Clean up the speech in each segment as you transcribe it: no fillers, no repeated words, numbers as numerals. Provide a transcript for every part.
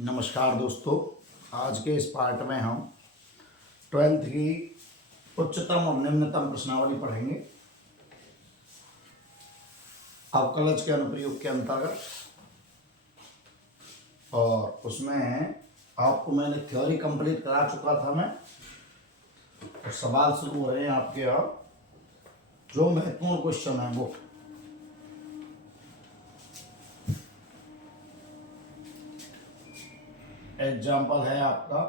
नमस्कार दोस्तों, आज के इस पार्ट में हम 12th की उच्चतम और निम्नतम प्रश्नावली पढ़ेंगे अवकलज के अनुप्रयोग के अंतर्गत। और उसमें आपको मैंने थ्योरी कंप्लीट करा चुका था मैं, और सवाल शुरू हो रहे हैं आपके यहाँ। जो महत्वपूर्ण क्वेश्चन है वो एग्जाम्पल है आपका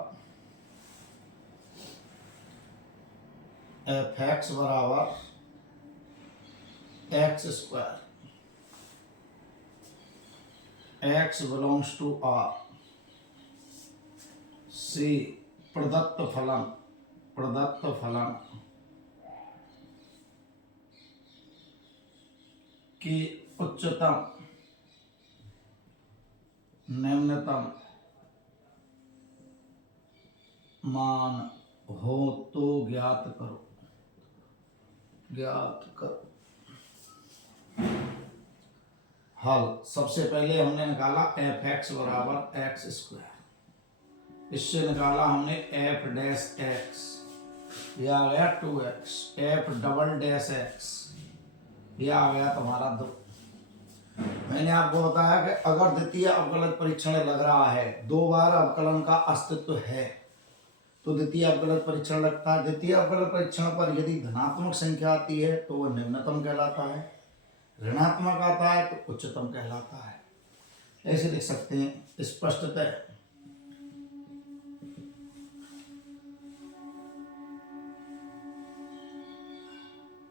एफ एक्स बराबर X square, X belongs to R सी प्रदत्त फलन की उच्चतम निम्नतम मान हो तो ज्ञात करो। हल सबसे पहले हमने निकाला एफ एक्स बराबर एक्स स्क्वायर। इससे निकाला हमने एफ डैश एक्स, यह आ गया 2x। F double dash x, यह आ गया तुम्हारा 2। मैंने आपको बताया कि अगर द्वितीय अवकलन परीक्षण लग रहा है, दो बार अवकलन का अस्तित्व है, तो द्वितीय अवकलन परीक्षण लगता है। द्वितीय अवकलन परीक्षण पर यदि धनात्मक संख्या आती है तो वह निम्नतम कहलाता है, ऋणात्मक आता है तो उच्चतम कहलाता है। ऐसे लिख सकते हैं स्पष्टतः।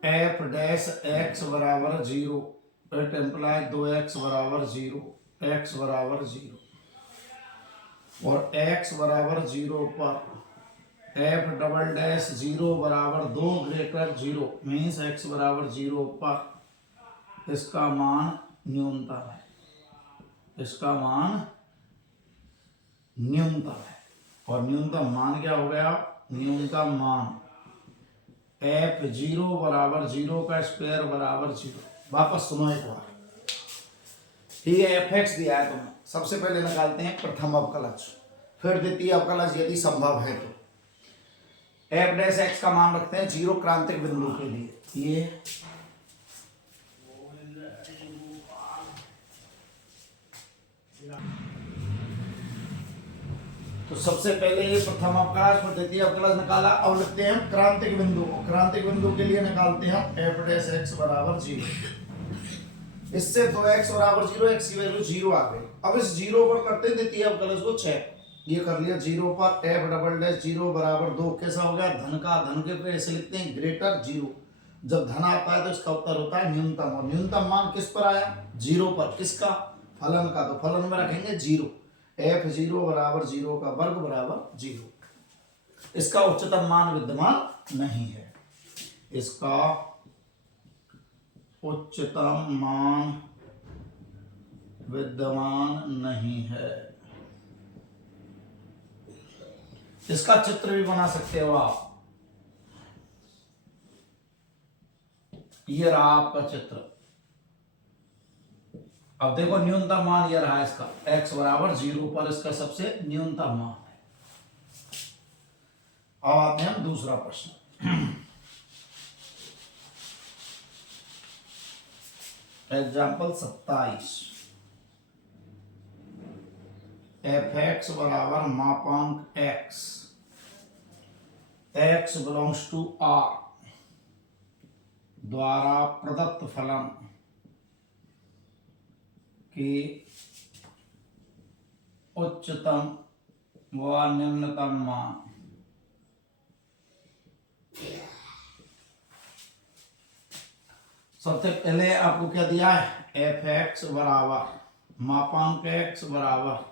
एफ डैश एक्स बराबर 0, इट इम्प्लाई 2x बराबर 0, x बराबर 0। और x बराबर 0 पर एफ डबल डैश 0 बराबर 2 ग्रेटर 0 मीन्स x बराबर 0 पर इसका मान न्यूनतम है, इसका मान न्यूनतम है। और न्यूनतम मान क्या हो गया? न्यूनतम मान एफ 0 बराबर 0 का स्क्वायर बराबर 0। वापस सुनो एक बार, ठीक है। एफ एक्स दिया है तुम्हें, सबसे पहले निकालते हैं प्रथम अवकलज, फिर द्वितीय अवकलज यदि संभव है तो। एफ डैश एक्स का मान रखते हैं 0 क्रांतिक बिंदु के लिए। ये तो सबसे पहले ये प्रथम अवकलज, फिर द्वितीय अवकलज निकाला। अब लिखते हैं क्रांतिक बिंदु। क्रांतिक बिंदु के लिए निकालते हैं एफ डैश एक्स बराबर 0। इससे 2x बराबर 0, x की वैल्यू 0 आ गई। अब इस 0 पर करते हैं द्वितीय अवकलज को चेक। ये कर लिया 0 पर एफ डबल डैश 0 बराबर 2। कैसा हो गया? धन का, धन के पे ऐसे लिखते हैं ग्रेटर 0। जब धन आता है तो इसका उत्तर होता है न्यूनतम। और न्यूनतम मान किस पर आया? 0 पर। किसका? फलन का। तो फलन में रखेंगे 0। एफ 0 बराबर 0 का वर्ग बराबर 0। इसका उच्चतम मान विद्यमान नहीं है, इसका उच्चतम मान विद्यमान नहीं है। इसका चित्र भी बना सकते हो आप। ये रहा आपका चित्र। अब देखो न्यूनतम मान ये रहा इसका, x बराबर 0 पर इसका सबसे न्यूनतम मान है। अब आते हैं हम दूसरा प्रश्न। एग्जाम्पल 27। एफ एक्स बराबर मापांक x, x belongs to r द्वारा प्रदत्त फलन की उच्चतम व निम्नतम मान सबसे पहले आपको क्या दिया है? एफ एक्स बराबर मापांक x बराबर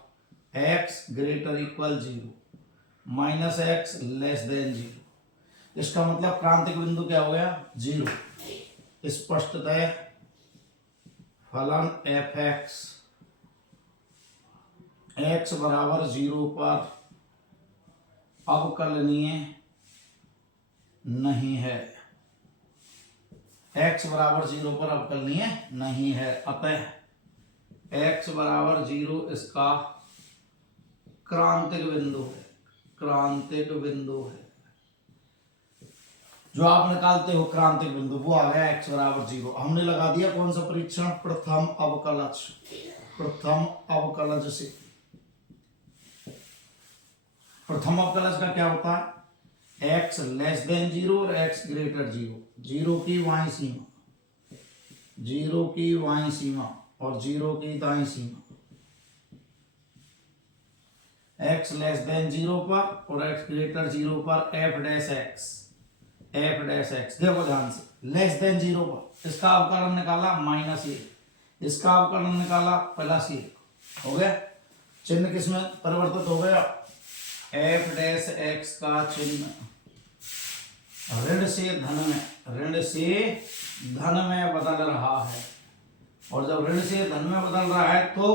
x greater equal 0 minus x less than 0। इसका मतलब क्रांतिक बिंदु क्या हो गया? 0। स्पष्टतः फलन एफ एक्स x बराबर 0 पर अवकलनीय नहीं है, x बराबर 0 पर अवकलनीय नहीं है। अतः x बराबर 0 इसका क्रांतिक बिंदु है, क्रांतिक बिंदु है। जो आप निकालते हो क्रांतिक बिंदु वो आ गया x बराबर 0। हमने लगा दिया कौन सा परीक्षण, प्रथम अवकलज, प्रथम अवकलज से। प्रथम अवकलज का क्या होता है, x लेस देन 0 और x ग्रेटर 0, 0 की बाईं सीमा, 0 की बाईं सीमा और 0 की दाईं सीमा, x लेस देन 0 पर और x ग्रेटर 0 पर f dash x, f dash x। देखो ध्यान से, लेस देन 0 पर इसका अवकलन निकाला -1, इसका अवकलन निकाला +1, हो गया। चिन्ह किसमें परिवर्तित हो गया, f डैश x का चिन्ह ऋण से धन में, ऋण से धन में बदल रहा है। और जब ऋण से धन में बदल रहा है तो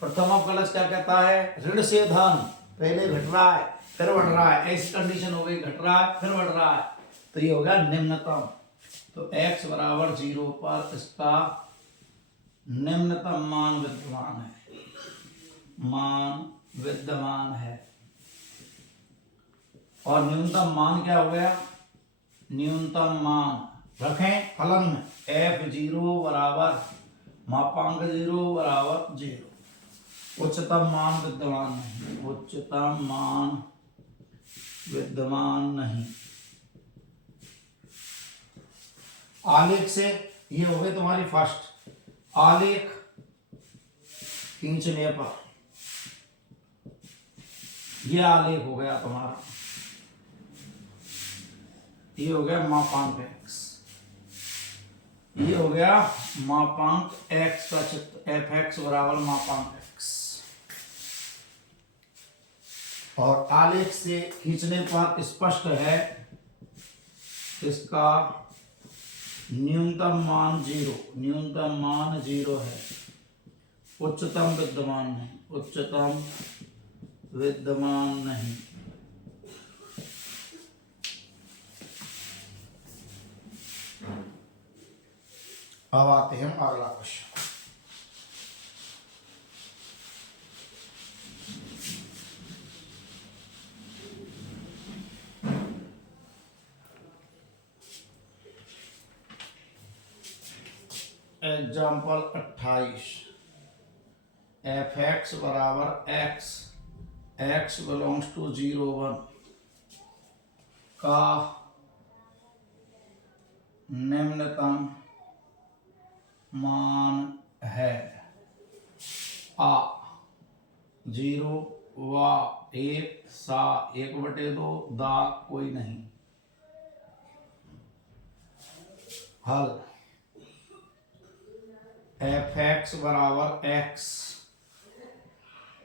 प्रथम अवकलज क्या कहता है, ऋण से धन, पहले घट रहा है फिर बढ़ रहा है, ऐसी कंडीशन हो गई, घट रहा है फिर बढ़ रहा है, तो ये होगा निम्नतम। तो x बराबर 0 पर इसका निम्नतम मान विद्यमान है, मान विद्यमान है। और न्यूनतम मान क्या हो गया, न्यूनतम मान रखें फलन में, f0 बराबर मापांक 0 बराबर 0। उच्चतम मान विद्यमान नहीं, उच्चतम मान विद्यमान नहीं। आलेख से ये हो गई तुम्हारी फर्स्ट, आलेख खींचने पर ये आलेख हो गया तुम्हारा, ये हो गया मापांक x, ये हो गया मापांक x का चित्र, fx बराबर मापांक x। और आलेख से खींचने पर स्पष्ट है इसका न्यूनतम मान 0, न्यूनतम मान 0 है, उच्चतम विद्यमान नहीं, उच्चतम विद्यमान नहीं। अब आते हैं अगला क्वेश्चन। एग्जाम्पल 28, f(x) बराबर x, x बिलोंग्स टू 0 1 का निम्नतम मान है a 0 व 1 सा 1/2 दा कोई नहीं। हल f(x) बराबर x,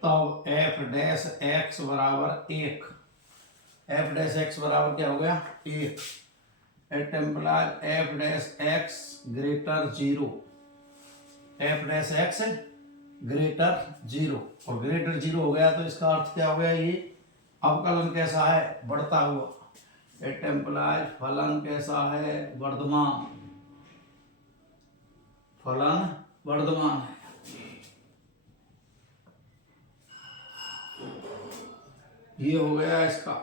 तब f डैश x बराबर 1, f डैश x बराबर क्या हो गया 1, it implies f dash x greater 0, f dash x greater 0, और ग्रेटर 0 हो गया तो इसका अर्थ क्या हो गया, ये अवकलन कैसा है, बढ़ता हुआ। इट इम्प्लाइज फलन कैसा है, वर्धमान, फलन वर्धमान है। ये हो गया इसका,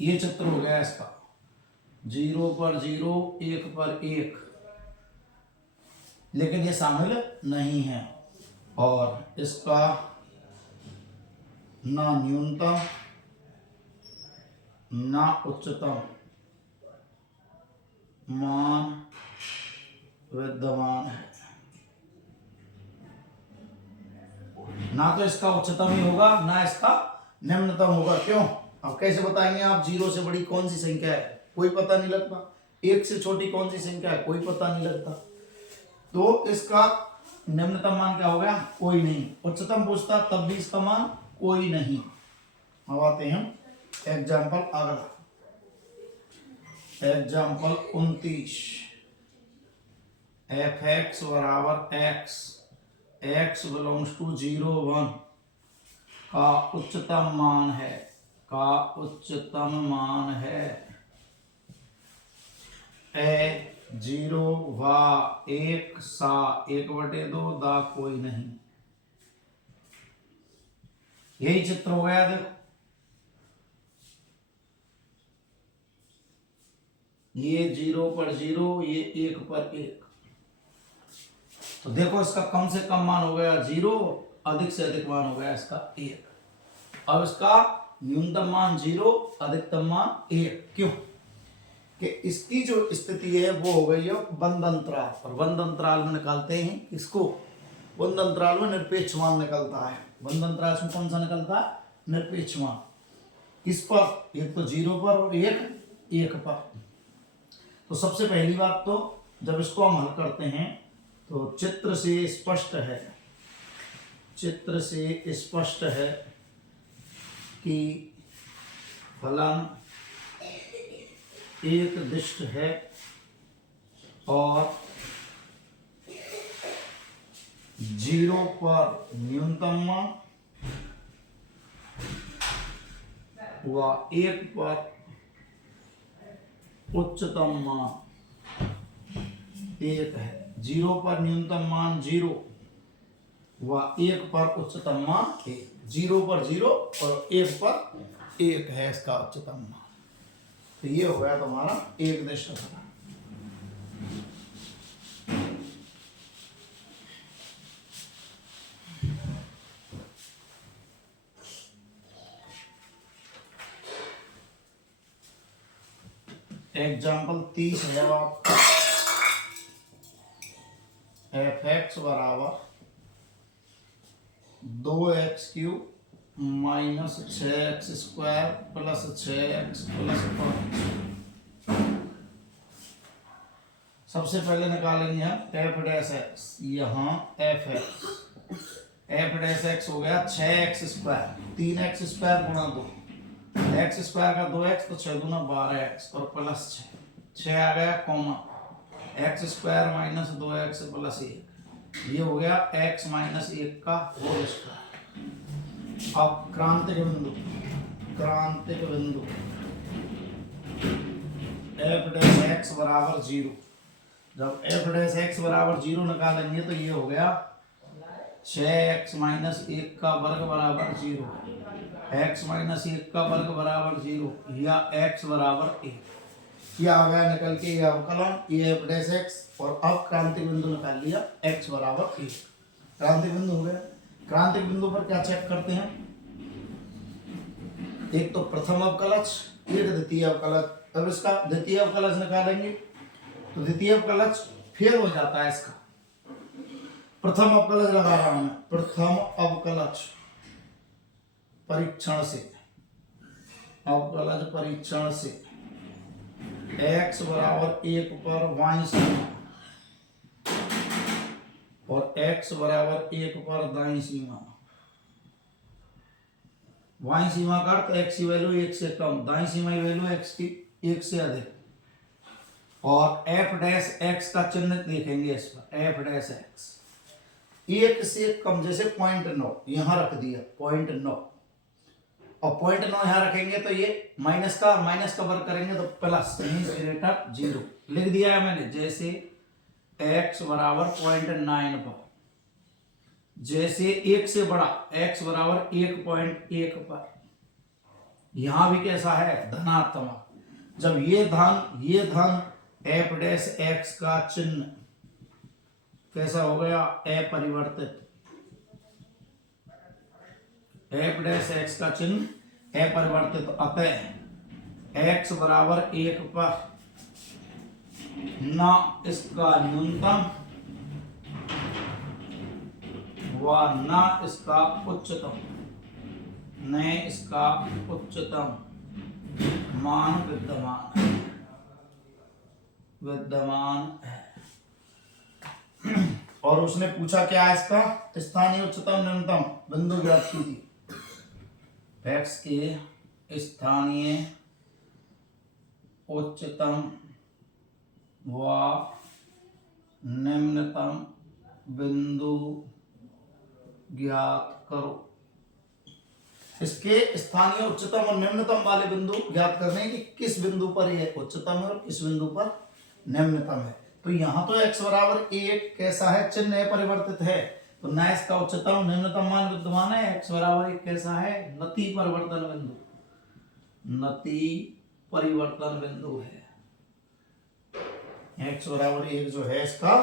ये चित्र हो गया इसका, 0 पर 0, 1 पर 1, लेकिन ये शामिल नहीं है। और इसका ना न्यूनतम ना उच्चतम मान विद्यमान है, ना तो इसका उच्चतम ही होगा ना इसका निम्नतम होगा। क्यों, अब कैसे बताएंगे आप, 0 से बड़ी कौन सी संख्या है कोई पता नहीं लगता, 1 से छोटी कौन सी संख्या है कोई पता नहीं लगता, तो इसका निम्नतम मान क्या हो गया, कोई नहीं। उच्चतम पूछता तब भी इसका मान कोई नहीं। अब आते हैं एग्जाम्पल अगला, एग्जाम्पल 29, f(x) बराबर x, x बिलोंग्स टू 0 1 का उच्चतम मान है, का उच्चतम मान है a 0 व 1 सा 1/2 दा कोई नहीं। यही चित्र हो गया। देखो ये 0 पर 0, ये 1 पर 1। तो देखो इसका कम से कम मान हो गया 0, अधिक से अधिक मान हो गया इसका 1। अब इसका न्यूनतम मान 0, अधिकतम मान 1। क्यों? कि इसकी जो स्थिति है वो हो गई है बंद अंतराल, और बंद अंतराल में निकालते हैं इसको, बंद अंतराल में निरपेक्ष मान निकलता है। बंद अंतराल में कौन सा निकलता है? निरपेक्ष मान। इस पर एक तो 0 पर और एक 1 पर। तो सबसे पहली बात तो जब इसको हम हल करते हैं तो चित्र से स्पष्ट है, चित्र से स्पष्ट है कि फलन एक दिष्ट है और 0 पर न्यूनतम मान व 1 पर उच्चतम मान 1 है। 0 पर न्यूनतम मान 0 व 1 पर उच्चतम मान 1। 0 पर 0 और 1 पर 1 है इसका उच्चतम मान। तो ये हो गया तुम्हारा एक दिष्ट फलन। एग्जाम्पल 30 है आपका। f(x) बराबर 2x³ minus 6x² plus 6x plus 5। सबसे पहले निकालेंगे हम f'(x), यहाँ f'(x) हो गया 6x², 3x² गुणा 2, x² का 2x तो 6 दूना 12x और प्लस 6 आ गया comma, x² minus 2x plus 1, ये हो गया x माइनस 1 का होल स्क्वायर। अब क्रांतिक बिंदु f'(x) बराबर 0। जब f'(x) बराबर 0 निकालेंगे तो ये हो गया 6x माइनस 1 का वर्ग बराबर 0, x माइनस 1 का वर्ग बराबर 0 या x बराबर 1। क्या आ गया निकल के ये अवकलन, ये f'(x), और अब क्रांतिक बिंदु निकाल लिया x बराबर 1। क्रांतिक बिंदु हो गया। क्रांतिक बिंदु पर क्या चेक करते हैं? एक तो प्रथम अवकलज, एक द्वितीय अवकलज। अब इसका द्वितीय अवकलज निकालेंगे तो द्वितीय अवकलज फेल हो जाता है इसका। प्रथम अवकलज लगा रहा हूं मैं, प्रथम अवकलज परीक्षण से, अवकलज परीक्षण से x बराबर 1 पर बाईं सीमा और x बराबर 1 पर दाईं सीमा। बाईं सीमा का अर्थ x की वैल्यू 1 से कम, दाईं सीमा की वैल्यू x की 1 से अधिक। और f'(x) का चिन्ह देखेंगे इस पर, f'(x) 1 से कम, जैसे 0.9 यहां रख दिया 0.9, और 0.9 यहां रखेंगे तो ये माइनस का वर्ग करेंगे तो प्लस, ग्रेटर 0 लिख दिया है मैंने। जैसे x बराबर 0.9 पर, जैसे 1 से बड़ा x बराबर 1.1 पर, यहां भी कैसा है? धनात्मक। जब ये धन f'(x) का चिन्ह कैसा हो गया? अपरिवर्तित। f'(x) का चिन्ह अपरिवर्तित, अतः x बराबर 1 पर न इसका न्यूनतम व न इसका उच्चतम, मान विद्यमान है। और उसने पूछा क्या है इसका? स्थानीय उच्चतम न्यूनतम बिंदु ज्ञात की थी। x के स्थानीय उच्चतम व निम्नतम बिंदु ज्ञात करो। इसके स्थानीय उच्चतम और निम्नतम वाले बिंदु ज्ञात करने कि किस बिंदु पर यह उच्चतम है और किस बिंदु पर निम्नतम है। तो यहां तो x बराबर 1 कैसा है? चिन्ह परिवर्तित है, तो न इसका उच्चतम निम्नतम मान विद्यमान है। x बराबर 1 कैसा है? नति परिवर्तन बिंदु, नति परिवर्तन बिंदु है। x बराबर 1 जो है इसका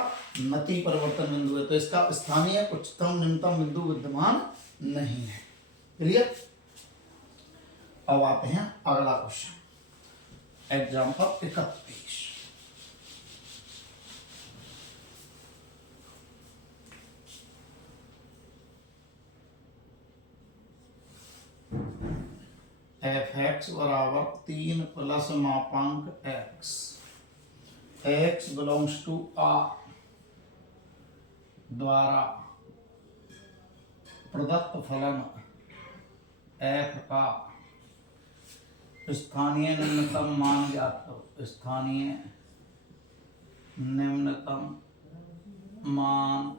नति परिवर्तन बिंदु है, तो इसका स्थानीय उच्चतम निम्नतम बिंदु विद्यमान नहीं है। क्लियर? अब आते हैं अगला क्वेश्चन, एग्जाम्पल 31। एफ एक्स बराबर 3 प्लस मापांक X, X belongs to R द्वारा प्रदत्त फलन एफ का स्थानीय निम्नतम मान ज्ञात करो। स्थानीय निम्नतम मान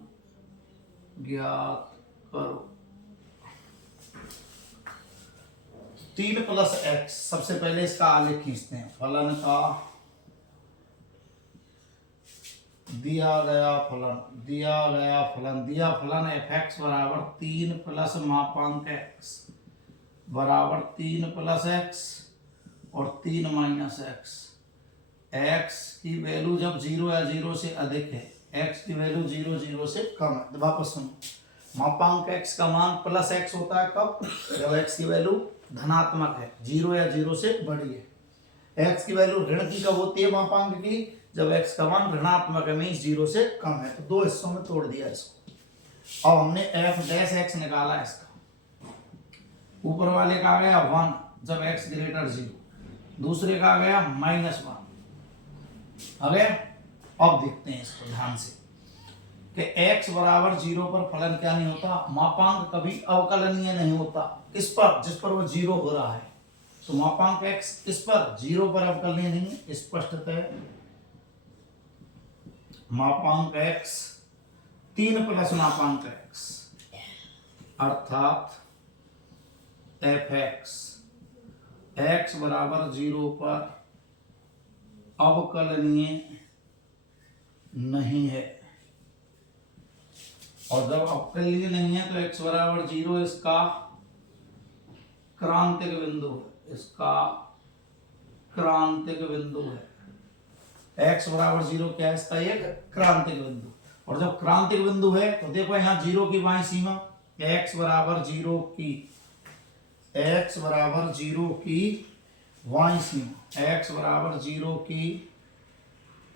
ज्ञात करो। 3 प्लस एक्स, सबसे पहले इसका आलेख खींचते हैं। फलन का दिया गया फलन एफ एक्स बराबर 3 प्लस मापांक एक्स बराबर 3 प्लस एक्स और 3 माइनस एक्स। एक्स की वैल्यू जब 0 या 0 से अधिक है, एक्स की वैल्यू 0 0 से कम है। वापस सुनो, मापांक एक्स का मान प्लस एक्स होता है कब? जब एक्स की वैल्यू धनात्मक है, 0 या 0 से बड़ी है। एक्स की वैल्यू ऋण की कब होती है? मापांक की जब एक्स का मान ऋणात्मक है, मीन्स 0 से कम है। तो दो हिस्सों में तोड़ दिया इसको। अब हमने एफ डैश एक्स निकाला इसका। ऊपर वाले का आ गया 1 जब एक्स ग्रेटर 0, दूसरे का आ गया -1 आ गया। अब देखते हैं इसको ध्यान से कि x बराबर 0 पर फलन क्या नहीं होता? मापांक कभी अवकलनीय नहीं होता। किस पर? जिस पर वो 0 हो रहा है। तो मापांक x किस पर? 0 पर अवकलनीय नहीं है। स्पष्टतः मापांक x 3 प्लस मापांक x अर्थात एफ x बराबर 0 पर अवकलनीय नहीं है। और जब अवकलनीय नहीं है तो x बराबर 0 इसका क्रांतिक बिंदु है। इसका क्रांतिक बिंदु है। x बराबर 0 क्या है? इसका एक क्रांतिक बिंदु। और जब क्रांतिक बिंदु है तो देखो यहाँ 0 की बाईं सीमा, x बराबर 0 की बाईं सीमा, x बराबर 0 की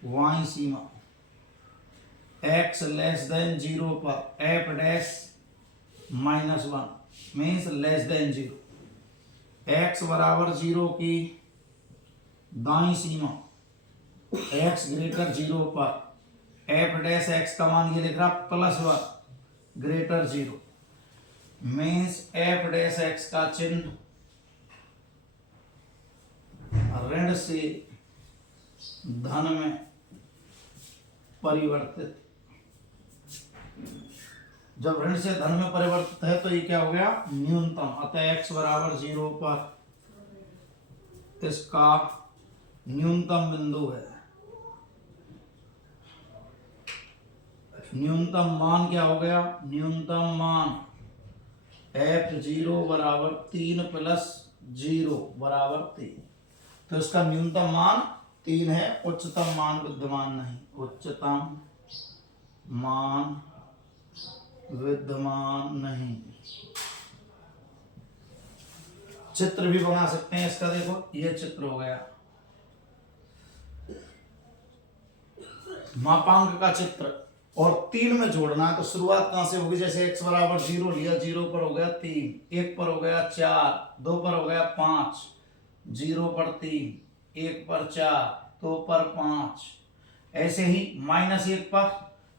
बाईं सीमा, x लेस देन 0 पर F dash -1 means less than 0। x बराबर 0 की दाईं सीमा, x ग्रेटर 0 पर एफ डैश एक्स का मान ये लिख रहा +1 greater 0 means F dash x का चिन्ह ऋण से धन में परिवर्तित। जब ऋण से धन में परिवर्तित है तो ये क्या हो गया? न्यूनतम। अतः x बराबर 0 पर इसका न्यूनतम बिंदु है। न्यूनतम मान क्या हो गया? न्यूनतम मान f0 बराबर 3 प्लस 0 बराबर 3। तो इसका न्यूनतम मान 3 है, उच्चतम मान विद्यमान नहीं। उच्चतम मान विद्यमान नहीं। चित्र भी बना सकते हैं इसका। देखो ये चित्र हो गया मापांक का चित्र, और 3 में जोड़ना है तो शुरुआत कहां से होगी? जैसे x बराबर 0 लिया, 0 पर हो गया 3, 1 पर हो गया 4, 2 पर हो गया 5, 0 पर 3, 1 पर 4, 2 पर 5, ऐसे ही -1 पर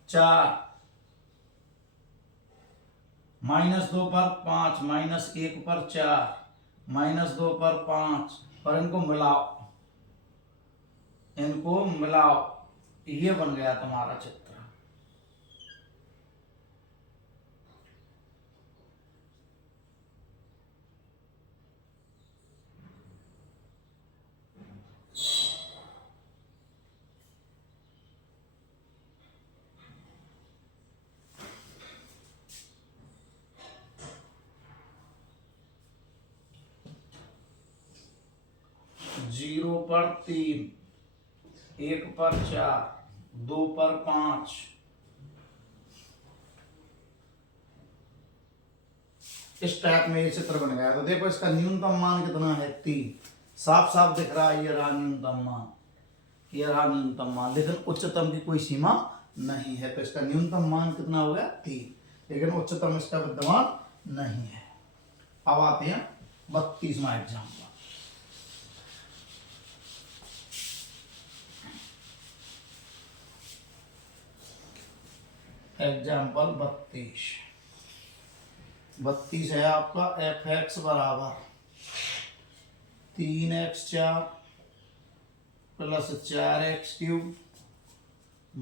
4, -2 पर 5, -1 पर 4, -2 पर 5, और इनको मिलाओ, ये बन गया तुम्हारा चित्र। 0 पर 3, 1 पर 4, 2 पर 5, इस टाइप में ये चित्र बन गया। तो देखो इसका न्यूनतम मान कितना है 3, साफ साफ दिख रहा है ये रहा न्यूनतम मान, ये रहा न्यूनतम मान, लेकिन उच्चतम की कोई सीमा नहीं है। तो इसका न्यूनतम मान कितना हो गया 3, लेकिन उच्चतम इसका विद्यमान नहीं है। अब आते हैं 32वां एग्जाम्पल। एग्जाम्पल 32 है आपका एफ एक्स बराबर 3x4 plus 4x cube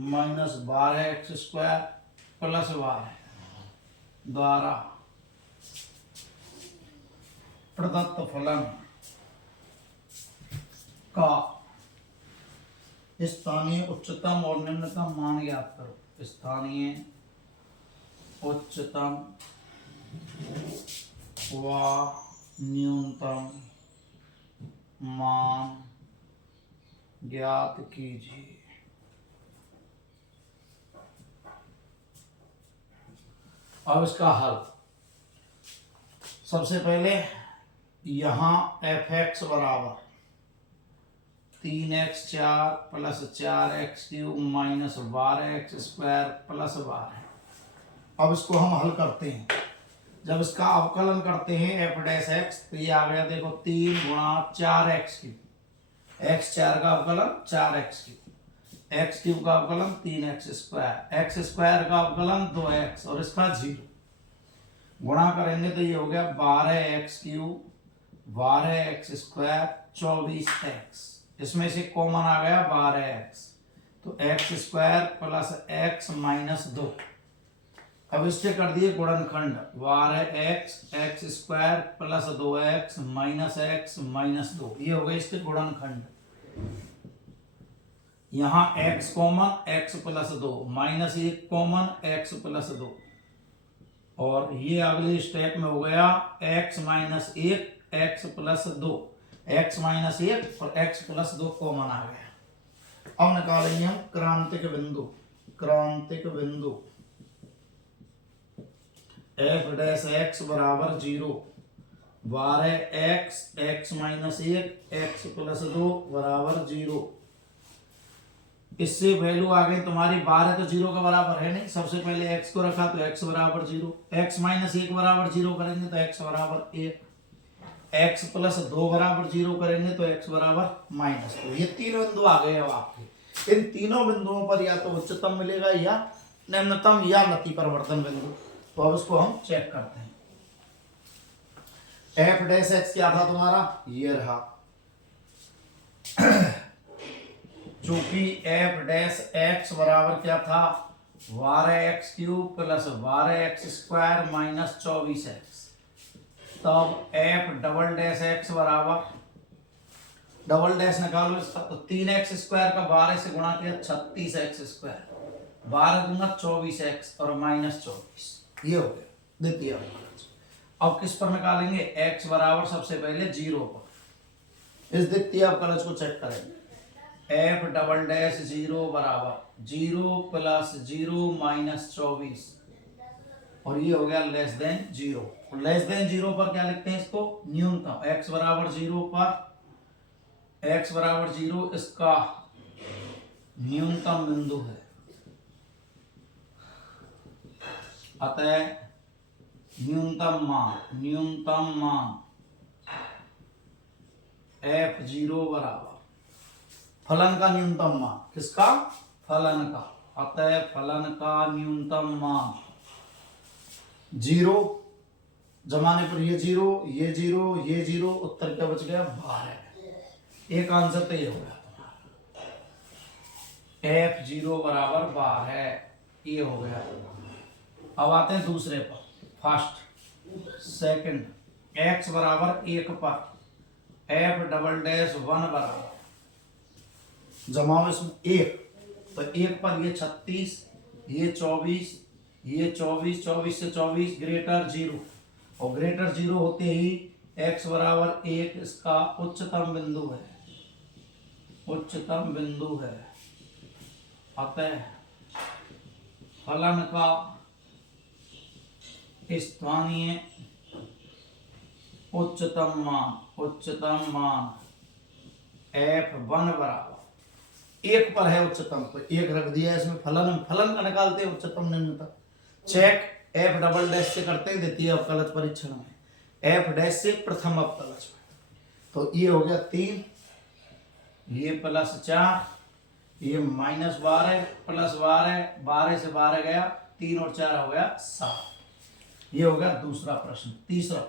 minus 12x² plus 12 द्वारा प्रदत्त फलन का स्थानीय उच्चतम और निम्नतम मान ज्ञात करो। स्थानीय उच्चतम व न्यूनतम मान ज्ञात कीजिए। अब इसका हल, सबसे पहले यहां एफ एक्स बराबर 3x4 plus 4x cube minus 12x² plus 12। अब इसको हम हल करते हैं। जब इसका अवकलन करते हैं एफ डैश एक्स, तो ये आ गया देखो 3 गुणा 4x क्यूब, x4 का अवकलन 4x क्यूब, x क्यूब का अवकलन 3x², x² का अवकलन 2x और इसका 0 गुणा करेंगे तो ये हो गया 12x क्यूब 12x² 24x। इसमें से कॉमन आ गया 12x, तो x² प्लस x माइनस 2। अब इससे कर दिए गुणनखंड 12x x² plus 2x minus x minus 2, ये हो गए इसके गुणनखंड। यहाँ x common x plus 2 minus 1 common x plus 2, और ये अगले स्टेप में हो गया x minus 1 x plus 2, x minus 1 और x प्लस 2 कॉमन आ गया। अब निकालेंगे हम क्रांतिक बिंदु। क्रांतिक बिंदु एफ डैश एक्स बराबर 0, 12x x minus 1 x plus 2 बराबर 0। इससे वैल्यू आ गई तुम्हारी 12 तो 0 का बराबर है नहीं, सबसे पहले x को रखा तो x बराबर 0, x माइनस 1 बराबर 0 करेंगे तो x बराबर 1, x प्लस 2 बराबर 0 करेंगे तो x बराबर माइनस 2। ये तीन बिंदु आ गए अब आपके। इन तीनों बिंदुओं पर या तो उच्चतम मिलेगा या निम्नतम या नति परिवर्तन बिंदु। तो अब इसको हम चेक करते हैं। एफ डैश एक्स क्या था तुम्हारा, ये रहा, चूंकि एफ डैश एक्स बराबर क्या था 12x cube plus 12x² minus 24x। तब एफ डबल डैश एक्स बराबर, डबल डैश निकालो इसका, तो 3x² का 12 से गुणा किया 36x², 12 दूंगा 24x और माइनस 24, ये हो गया द्वितीय अवकलज। अब किस पर निकालेंगे, x बराबर सबसे पहले 0 पर। इस द्वितीय अवकलज को चेक करेंगे, एफ डबल डैश 0 बराबर 0 प्लस 0 माइनस 24, और ये हो गया लेस देन 0। लेस देन 0 पर क्या लिखते हैं इसको, न्यूनतम। x बराबर 0 पर, x बराबर 0 इसका न्यूनतम बिंदु है, अतः न्यूनतम मान f0 बराबर फलन का न्यूनतम मान, किसका, फलन का, अतः फलन का न्यूनतम मान 0, जमाने पर ये 0 ये 0 ये 0, उत्तर क्या बच गया 12। एक आंसर तो ये हो गया तुम्हारा, f0 बराबर 12, ये हो गया। अब आते हैं दूसरे पर, फर्स्ट सेकंड, x बराबर 1 पर f डबल डैश 1 बराबर, जमाओ इसमें 1, तो 1 पर ये 36, ये 24, ये 24, 24 से 24 ग्रेटर 0, और ग्रेटर 0 होते ही x बराबर 1 इसका उच्चतम बिंदु है। उच्चतम बिंदु है, अतः फलन का स्थानीय उच्चतम मान F1 बराबर एक पर है उच्चतम, तो एक रख दिया इसमें। फलन का निकालते हैं उच्चतम निम्नतम। चेक F डबल डैश से करते हैं द्वितीय अवकलज परीक्षण में, F डैश से प्रथम अवकलज में। तो ये हो गया 3, ये +4, ये -12 +12, 12 से 12 गया, 3 और 4 हो गया 7। ये हो गया दूसरा प्रश्न। तीसरा,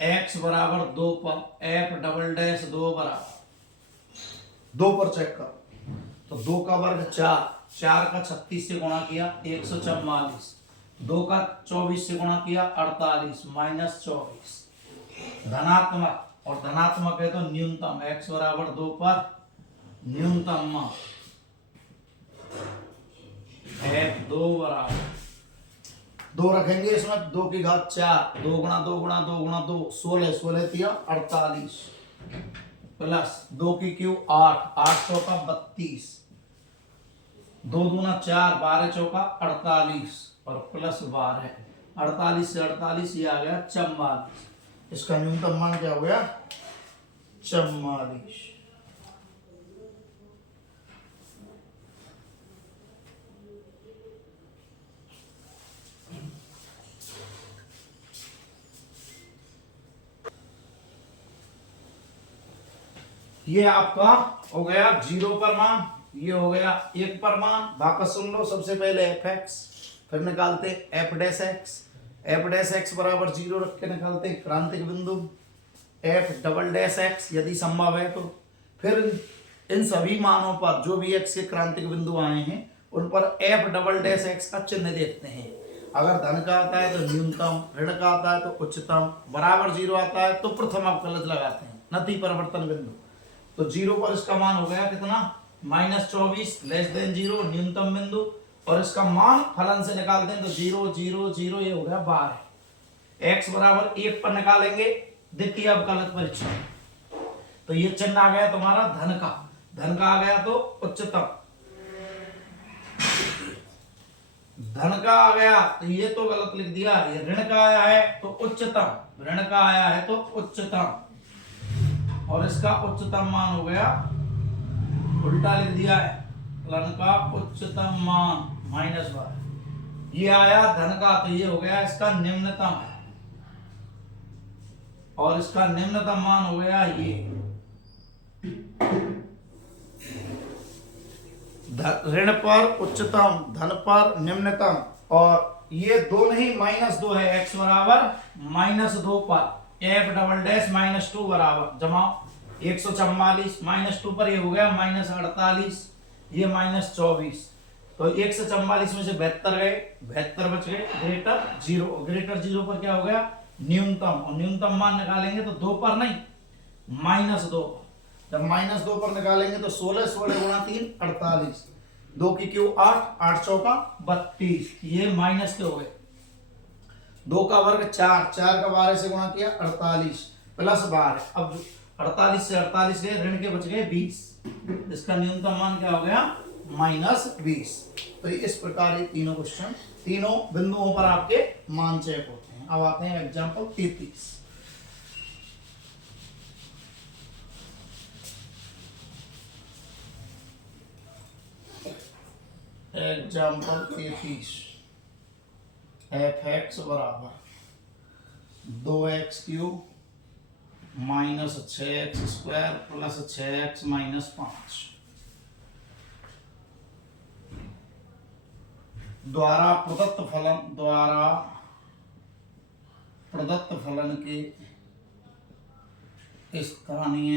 x बराबर 2 पर F डबल डैश 2 बराबर 2 पर चेक करो। तो 2 का वर्ग 4, 4 का 36 से गुणा किया 144, 2 का 24 से गुणा किया 48, -24। धनात्मक और धनात्मक है तो न्यूनतम, x बराबर 2 पर न्यूनतम मान F2 बराबर 2 रखेंगे इसमें, 2 की घात 4, 2 गुणा 2 गुणा 2 गुणा 2 16, 16 तिया 48, प्लस 2 की क्यू 8, 8 चौका 32, 2 दूना 4, 12 चौका 48 और प्लस 12, 48 से 48 ये आ गया 44। इसका न्यूनतम मान क्या हो गया? 44। ये आपका हो गया 0 पर मान, ये हो गया 1 पर मान। वापस सुन लो, सबसे पहले fx, फिर निकालते f dash x, f dash x बराबर 0 रख के निकालते क्रांतिक बिंदु f डबल डैश x यदि संभव है तो। फिर इन सभी मानों पर जो भी x के क्रांतिक बिंदु आए हैं उन पर f डबल डैश x का चिन्ह देखते हैं। अगर धन का आता है तो न्यूनतम, ऋण का आता है तो उच्चतम, बराबर 0 आता है तो प्रथम अवकलज लगाते हैं, नति परिवर्तन बिंदु। तो 0 पर इसका मान हो गया कितना? -24 <0, न्यूनतम बिंदु। और इसका मान फलन से निकालते हैं तो 0 0 0, ये हो गया 12। x बराबर 1 पर निकालेंगे द्वितीय अवकलज परीक्षण, तो ये चिन्ह आ गया तुम्हारा धन का आ गया तो उच्चतम, धन का आ गया तो ये तो गलत लिख दिया, ये ऋण का आया है तो उच्चतम, ऋण का आया है तो उच्चतम, और इसका उच्चतम मान हो गया, उल्टा लिख दिया है, फलन का उच्चतम मान -12। ये आया धन का तो ये हो गया इसका निम्नतम, और इसका निम्नतम मान हो गया ये। ऋण पर उच्चतम, धन पर निम्नतम, और ये दोनों ही -2 है। x बराबर -2 पर f डबल डैश -2 बराबर जमाओ 144, -2 पर ये हो गया -48, ये -24। तो 144 में से 72 गए, 72 बच गए, ग्रेटर 0 पर क्या हो गया? न्यूनतम। और न्यूनतम मान निकालेंगे तो 2 पर नहीं, -2 पर। जब -2 पर निकालेंगे तो 16 16 गुणा 3 48, 2 की क्यू 8, 8 चौका 32, ये माइनस के हो गए। 2 का वर्ग 4, 4 का 12 से गुणा किया 48, प्लस 12। अब 48 से 48 गए, ऋण के बच गए 20, इसका न्यूनतम मान क्या हो गया? -20। तो इस प्रकार ये तीनों क्वेश्चन, तीनों बिंदुओं पर आपके मान चेक होते हैं। अब आते हैं एग्जाम्पल 33। एग्जाम्पल 33, f(x) बराबर 2x³ -6x² प्लस 6x -5 द्वारा प्रदत्त फलन के स्थानीय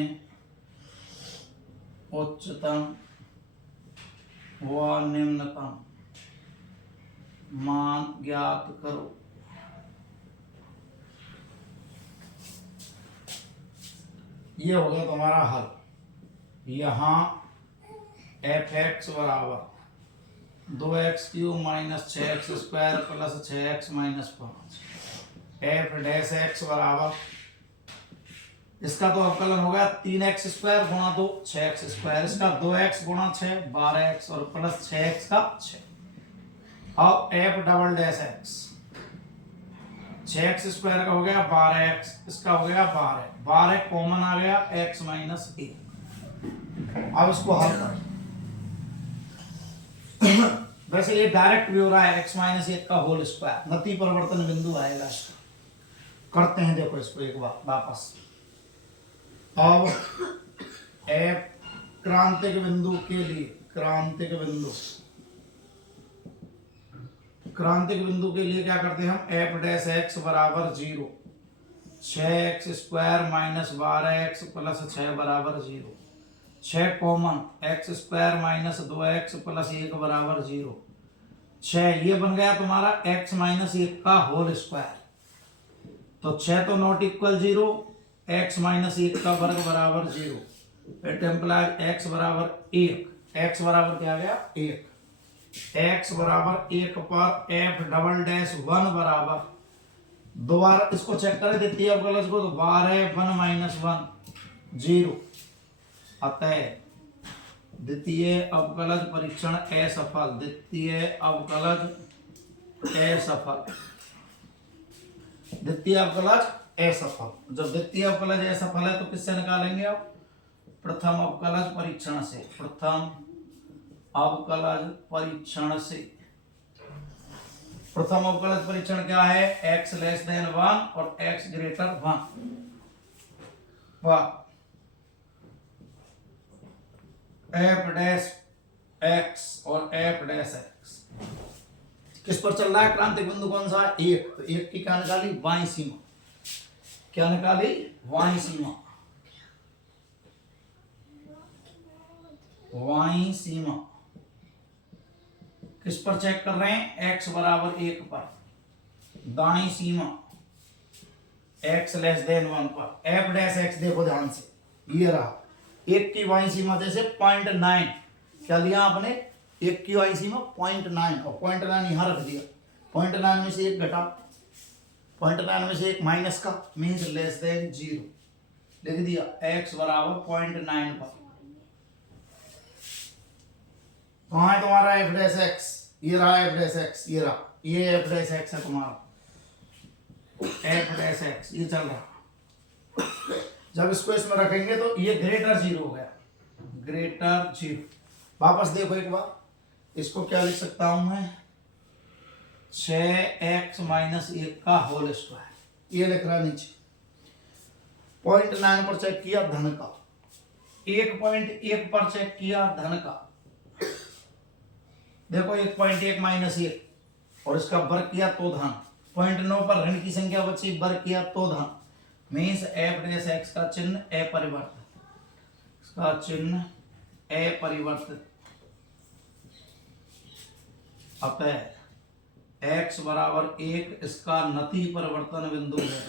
उच्चतम व निम्नतम मान ज्ञात करो। ये हो गया तुम्हारा हल। यहां f(x) बराबर 2x³ -6x² plus 6x -5, f' x बराबर इसका तो अवकलन हो गया 3x स्क्वायर गुणा 2 6x स्क्वायर, इसका 2x गुणा 6 12x और प्लस 6x का 6। अब f double dash x 6x square का हो गया 12x, इसका हो गया 12 कॉमन आ गया x माइनस 1। अब इसको हल कर वैसे ये डायरेक्ट भी हो रहा है x माइनस 1 का होल स्क्वायर, नति परिवर्तन बिंदु आएगा इसका। करते हैं देखो इसको एक बार वापस। अब f क्रांतिक बिंदु के लिए क्रांतिक बिंदु के लिए क्या करते हैं हम, f डैश x बराबर 0 6x square minus 12x plus 6 बराबर 0 6 common x square minus 2x plus 1 बराबर 0 6 ये बन गया तुम्हारा x माइनस 1 का होल स्क्वायर। तो 6 तो नॉट इक्वल 0, x माइनस 1 का वर्ग बराबर 0, इट इम्प्लाइज x बराबर 1, x बराबर क्या गया 1, x बराबर 1 पर f डबल डैश 1 बराबर, दोबारा इसको चेक करें द्वितीय अवकलज को, तो 12 1 माइनस 1 0, अतः द्वितीय अवकलज परीक्षण असफल, द्वितीय अवकलज असफल, द्वितीय अवकलज असफल। जब द्वितीय अवकलज असफल है तो किससे निकालेंगे आप, प्रथम अवकलज परीक्षण से, प्रथम अवकलज परीक्षण से। प्रथम अवकलज परीक्षण क्या है, x लेस देन 1 और x greater 1 f dash x और f डैश x किस पर चल रहा है, क्रांतिक बिंदु कौन सा है 1, तो 1 की क्या निकाली बाईं सीमा, क्या निकाली बाईं सीमा, बाईं सीमा किस पर चेक कर रहे हैं, x बराबर 1 पर, दाईं सीमा x लेस देन 1 पर, f डैश x देखो ध्यान से, ये रहा 1 की बाईं सीमा जैसे 0.9, क्या लिया आपने 1 की बाईं सीमा 0.9 और 0.9 यहां रख दिया, 0.9 में से 1 घटा, 0.9 में से 1 माइनस का मीन्स लेस देन 0, लिख दिया x बराबर 0.9 पर। कहाँ है तुम्हारा f डैश x, ये रहा f डैश x, ये रहा, ये f डैश x है तुम्हारा, f डैश x ये चल रहा। जब इसको इसमें रखेंगे तो ये ग्रेटर 0 हो गया, ग्रेटर 0। वापस देखो एक बार, इसको क्या लिख सकता हूं मैं, 6x माइनस 1 का होल स्क्वायर, ये लिख रहा नीचे, 0.9 पर चेक किया धन का, 1.1 पर चेक किया धन का, देखो 1.1 माइनस 1 और इसका वर्ग किया तो धन, 0.9 पर ऋण की संख्या बची, वर्ग किया तो धन, मीन्स f डैश x का चिन्ह अपरिवर्तित, इसका चिन्ह अपरिवर्तित, अतः x बराबर 1 इसका नति परिवर्तन बिंदु है,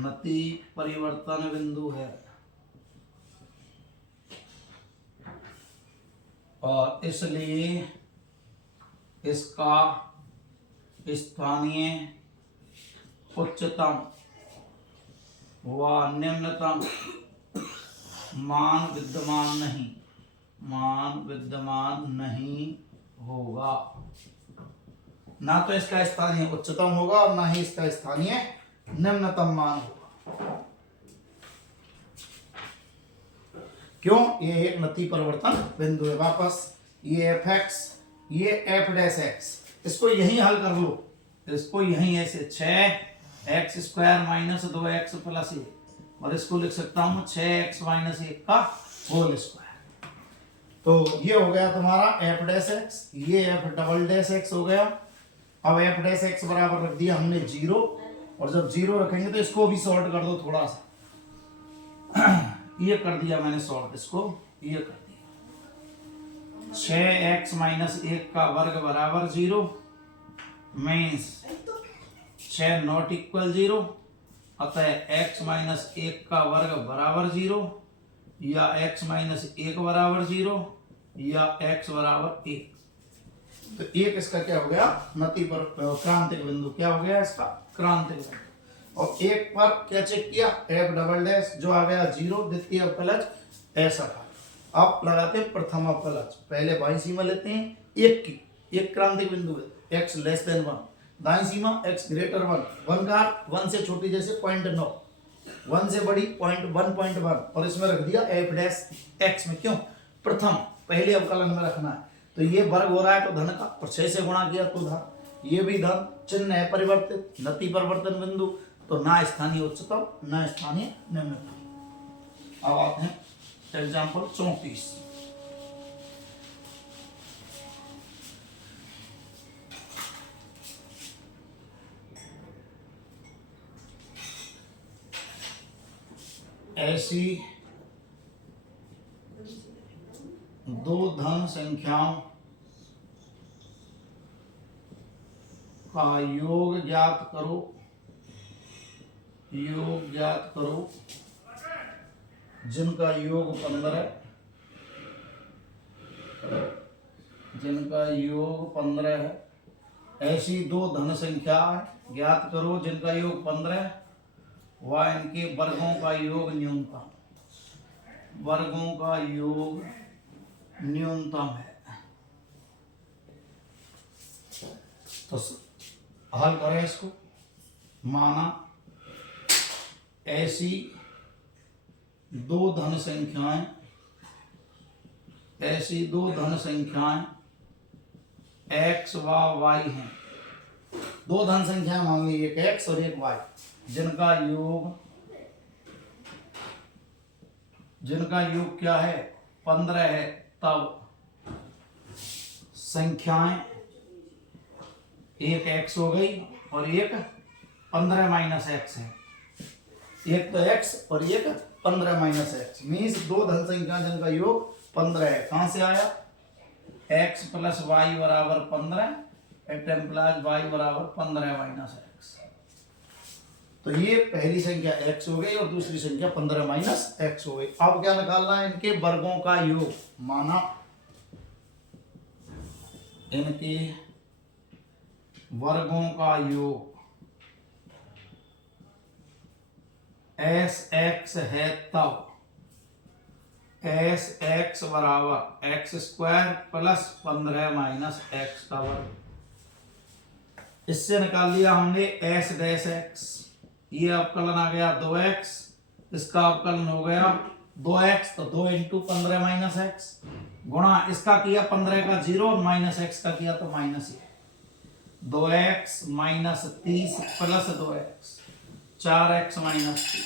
नति परिवर्तन बिंदु है, और इसलिए इसका स्थानीय उच्चतम व निम्नतम मान विद्यमान नहीं होगा, ना तो इसका स्थानीय उच्चतम होगा और ना ही इसका स्थानीय निम्नतम मान होगा। क्यों, ये एक नति परिवर्तन बिंदु है। वापस ये fx, ये f डैश x, इसको यही हल कर लो, इसको यही ऐसे 6x square minus 2x plus 1, और इसको लिख सकता हूं 6x माइनस 1 का होल स्क्वायर। तो ये हो गया तुम्हारा f डैश x, ये f डबल डैश x हो गया। अब f डैश x बराबर रख दिया हमने 0, और जब 0 रखेंगे तो इसको भी सॉल्ट कर दो थोड़ा सा, ये कर दिया मैंने सॉल्ट, इसको ये कर दिया, 6x माइनस 1 का वर्ग बराबर 0 मीन्स 6 नॉट इक्वल 0, अतः x माइनस 1 का वर्ग बराबर 0, या x माइनस 1 बराबर 0, या x बराबर 1। तो एक इसका क्या हो गया, नति पर क्रांतिक बिंदु, क्या हो गया इसका क्रांतिक बिंदु। और एक पर क्या चेक किया, एफ डबल डैश, जो आ गया 0, द्वितीय अवकलज ऐसा था। अब लगाते हैं प्रथम अवकलज। पहले बाईं सीमा लेते हैं एक की, एक क्रांतिक बिंदु है x लेस देन 1, दाईं सीमा x ग्रेटर 1, 1 का 1 से छोटी जैसे 0.9, 1 से बड़ी 0.1, और इसमें रख दिया f डैश x में, क्यों, प्रथम पहले अवकलन में रखना है। तो ये वर्ग हो रहा है तो धन का, और 6 से गुणा किया तो धन, ये भी धन, चिन्ह है परिवर्तित, नति परिवर्तन बिंदु, तो ना स्थानीय उच्चतम ना स्थानीय निम्नतम। अब आते हैं एग्जाम्पल 34। ऐसी दो धन संख्याओं का योग ज्ञात करो, योग ज्ञात करो जिनका योग 15, जिनका योग 15 है। ऐसी दो धन संख्या ज्ञात करो जिनका योग 15 व इनके वर्गों का योग न्यूनतम, वर्गों का योग न्यूनतम है। तो हल करें इसको। माना ऐसी दो धन संख्याएं, ऐसी दो धन संख्याएं x व y हैं। दो धन संख्याएं मान ली, एक x और एक y, जिनका योग क्या है, 15 है। तब संख्याएं एक x हो गई और एक 15 माइनस x है, एक तो x और एक 15 माइनस x, मीन्स दो धन संख्या जिनका योग 15 है। कहां से आया, x प्लस वाई बराबर 15, एक्स प्लस वाई बराबर 15 माइनस x। तो ये पहली संख्या x हो गई और दूसरी संख्या 15 माइनस x हो गई। अब क्या निकालना है, इनके वर्गों का योग। माना इनके वर्गों का योग एस एक्स है, तब एस एक्स बराबर X square plus 15 minus x का वर्ग। इससे निकाल लिया हमने एस डैश एक्स, ये अवकलन आ गया 2x, इसका अवकलन हो गया 2x, तो 2 इंटू 15 माइनस एक्स, गुणा इसका किया 15 का 0 और माइनस एक्स का किया तो minus 2x minus 30 plus 2x, 4x minus 30।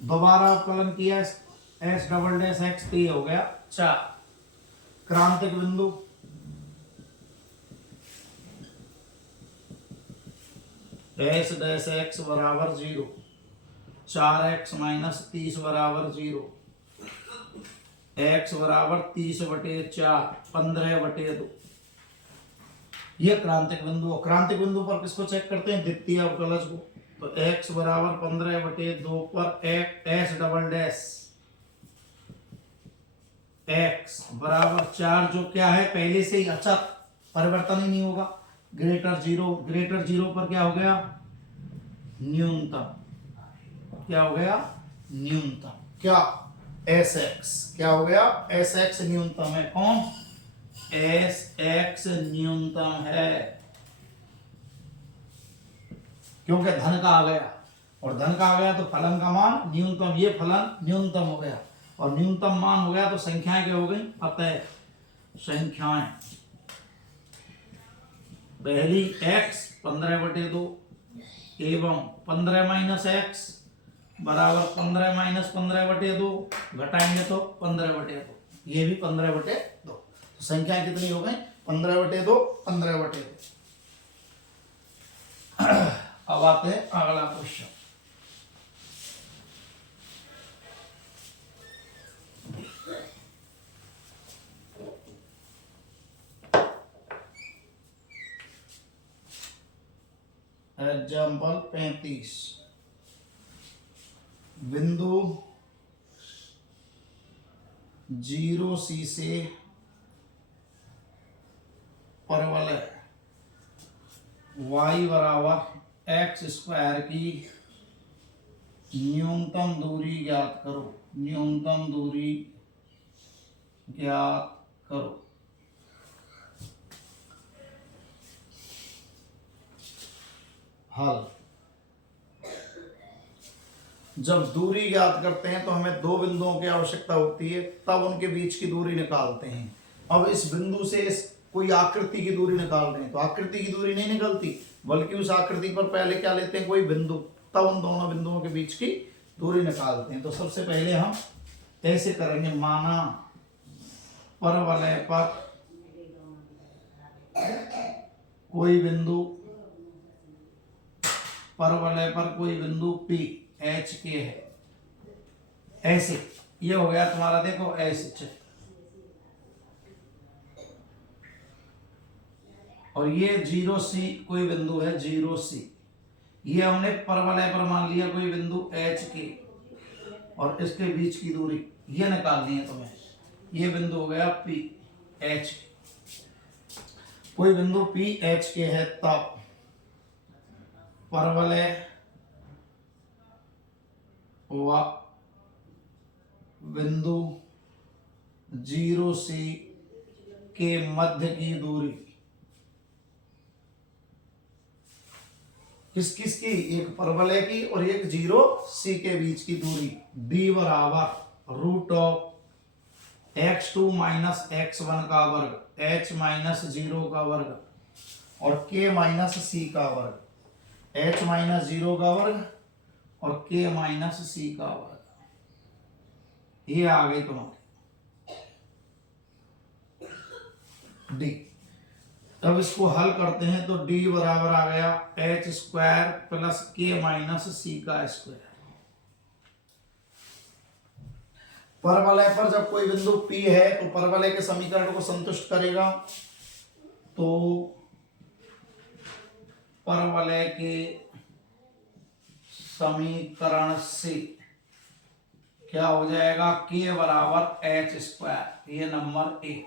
दोबारा अवकलन किया एस डबल डैश एक्स, तो ये हो गया 4। क्रांतिक बिंदु एस डैश एक्स बराबर 0, 4x माइनस 30 बराबर 0, x बराबर 30/4, 15/2। ये क्रांतिक बिंदु। क्रांतिक बिंदु पर किसको चेक करते हैं, द्वितीय अवकलज को। तो x बराबर 15/2 पर एस डबल डैश x बराबर 4, जो क्या है पहले से ही अचर, परिवर्तन ही नहीं होगा, ग्रेटर 0। ग्रेटर 0 पर क्या हो गया, न्यूनतम। क्या हो गया, न्यूनतम। क्या, एस एक्स क्या हो गया, एस एक्स न्यूनतम है। कौन, एस एक्स न्यूनतम है, क्योंकि धन का आ गया, और धन का आ गया तो फलन का मान न्यूनतम, ये फलन न्यूनतम हो गया, और न्यूनतम मान हो गया तो संख्याएं क्या हो गई, अतः संख्याएं पहली x 15/2 एवं 15 माइनस एक्स बराबर 15 माइनस 15/2, घटाएंगे तो 15/2, ये भी 15/2। तो संख्या कितनी हो गई, 15/2, 15/2। अब आते हैं अगला क्वेश्चन। एग्जाम्पल 35। बिंदु 0C से परवलय y बराबर x स्क्वायर की न्यूनतम दूरी ज्ञात करो, न्यूनतम दूरी ज्ञात करो। हल। जब दूरी ज्ञात करते हैं तो हमें दो बिंदुओं की आवश्यकता होती है, तब उनके बीच की दूरी निकालते हैं। अब इस बिंदु से इस कोई आकृति की दूरी निकाल रहे हैं तो आकृति की दूरी नहीं निकलती, बल्कि उस आकृति पर पहले क्या लेते हैं, कोई बिंदु, तब उन दोनों बिंदुओं के बीच की दूरी निकालते हैं। तो सबसे पहले हम ऐसे करेंगे, माना परवलय पर कोई बिंदु, परवलय पर कोई बिंदु P H के है, ऐसे। ये हो गया तुम्हारा, देखो ऐसे, और ये 0C कोई बिंदु है, 0C। ये हमने परवलय पर मान लिया कोई बिंदु H के, और इसके बीच की दूरी ये निकालनी है तुम्हें। ये बिंदु हो गया P H, कोई बिंदु P H के है, तब परवलय व बिंदु 0C के मध्य की दूरी, किस किस की, एक परवलय की और एक 0C के बीच की दूरी, d बराबर root of x2 minus x1 का वर्ग, h माइनस 0 का वर्ग और k माइनस c का वर्ग, h माइनस 0 का वर्ग और k माइनस c का वर्ग। ये आ गई तुम्हारी d। अब इसको हल करते हैं तो d बराबर आ गया h square plus k minus c का स्क्वायर। परवलय पर जब कोई बिंदु P है तो परवलय के समीकरण को संतुष्ट करेगा, तो परवलय के समीकरण से क्या हो जाएगा, k बराबर h स्क्वायर, ये नंबर 1।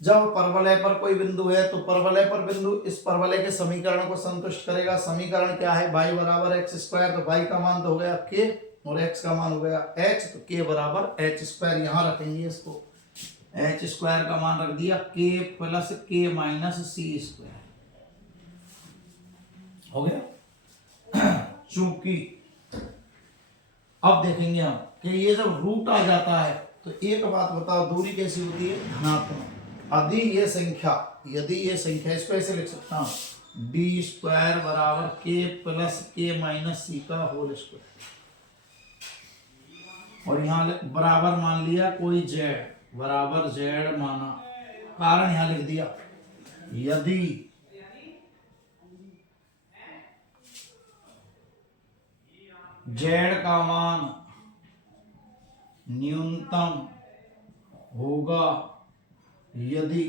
जब परवलय पर कोई बिंदु है तो परवलय पर बिंदु इस परवलय के समीकरण को संतुष्ट करेगा। समीकरण क्या है, y बराबर x स्क्वायर, तो y का मान तो हो गया k और x का मान हो गया h, तो k बराबर h स्क्वायर यहां रखेंगे, इसको h स्क्वायर का मान रख दिया, k plus k minus c square हो गया। चूंकि अब देखेंगे हम कि ये जब रूट आ जाता है तो एक बात बताओ, दूरी कैसी होती है, धनात्मक। यदि ये संख्या, इसको ऐसे लिख सकता हूं, d स्क्वायर बराबर k plus k minus c का होल स्क्वायर, और यहाँ बराबर मान लिया कोई z, बराबर z माना, कारण यहां लिख दिया, यदि z का मान न्यूनतम होगा, यदि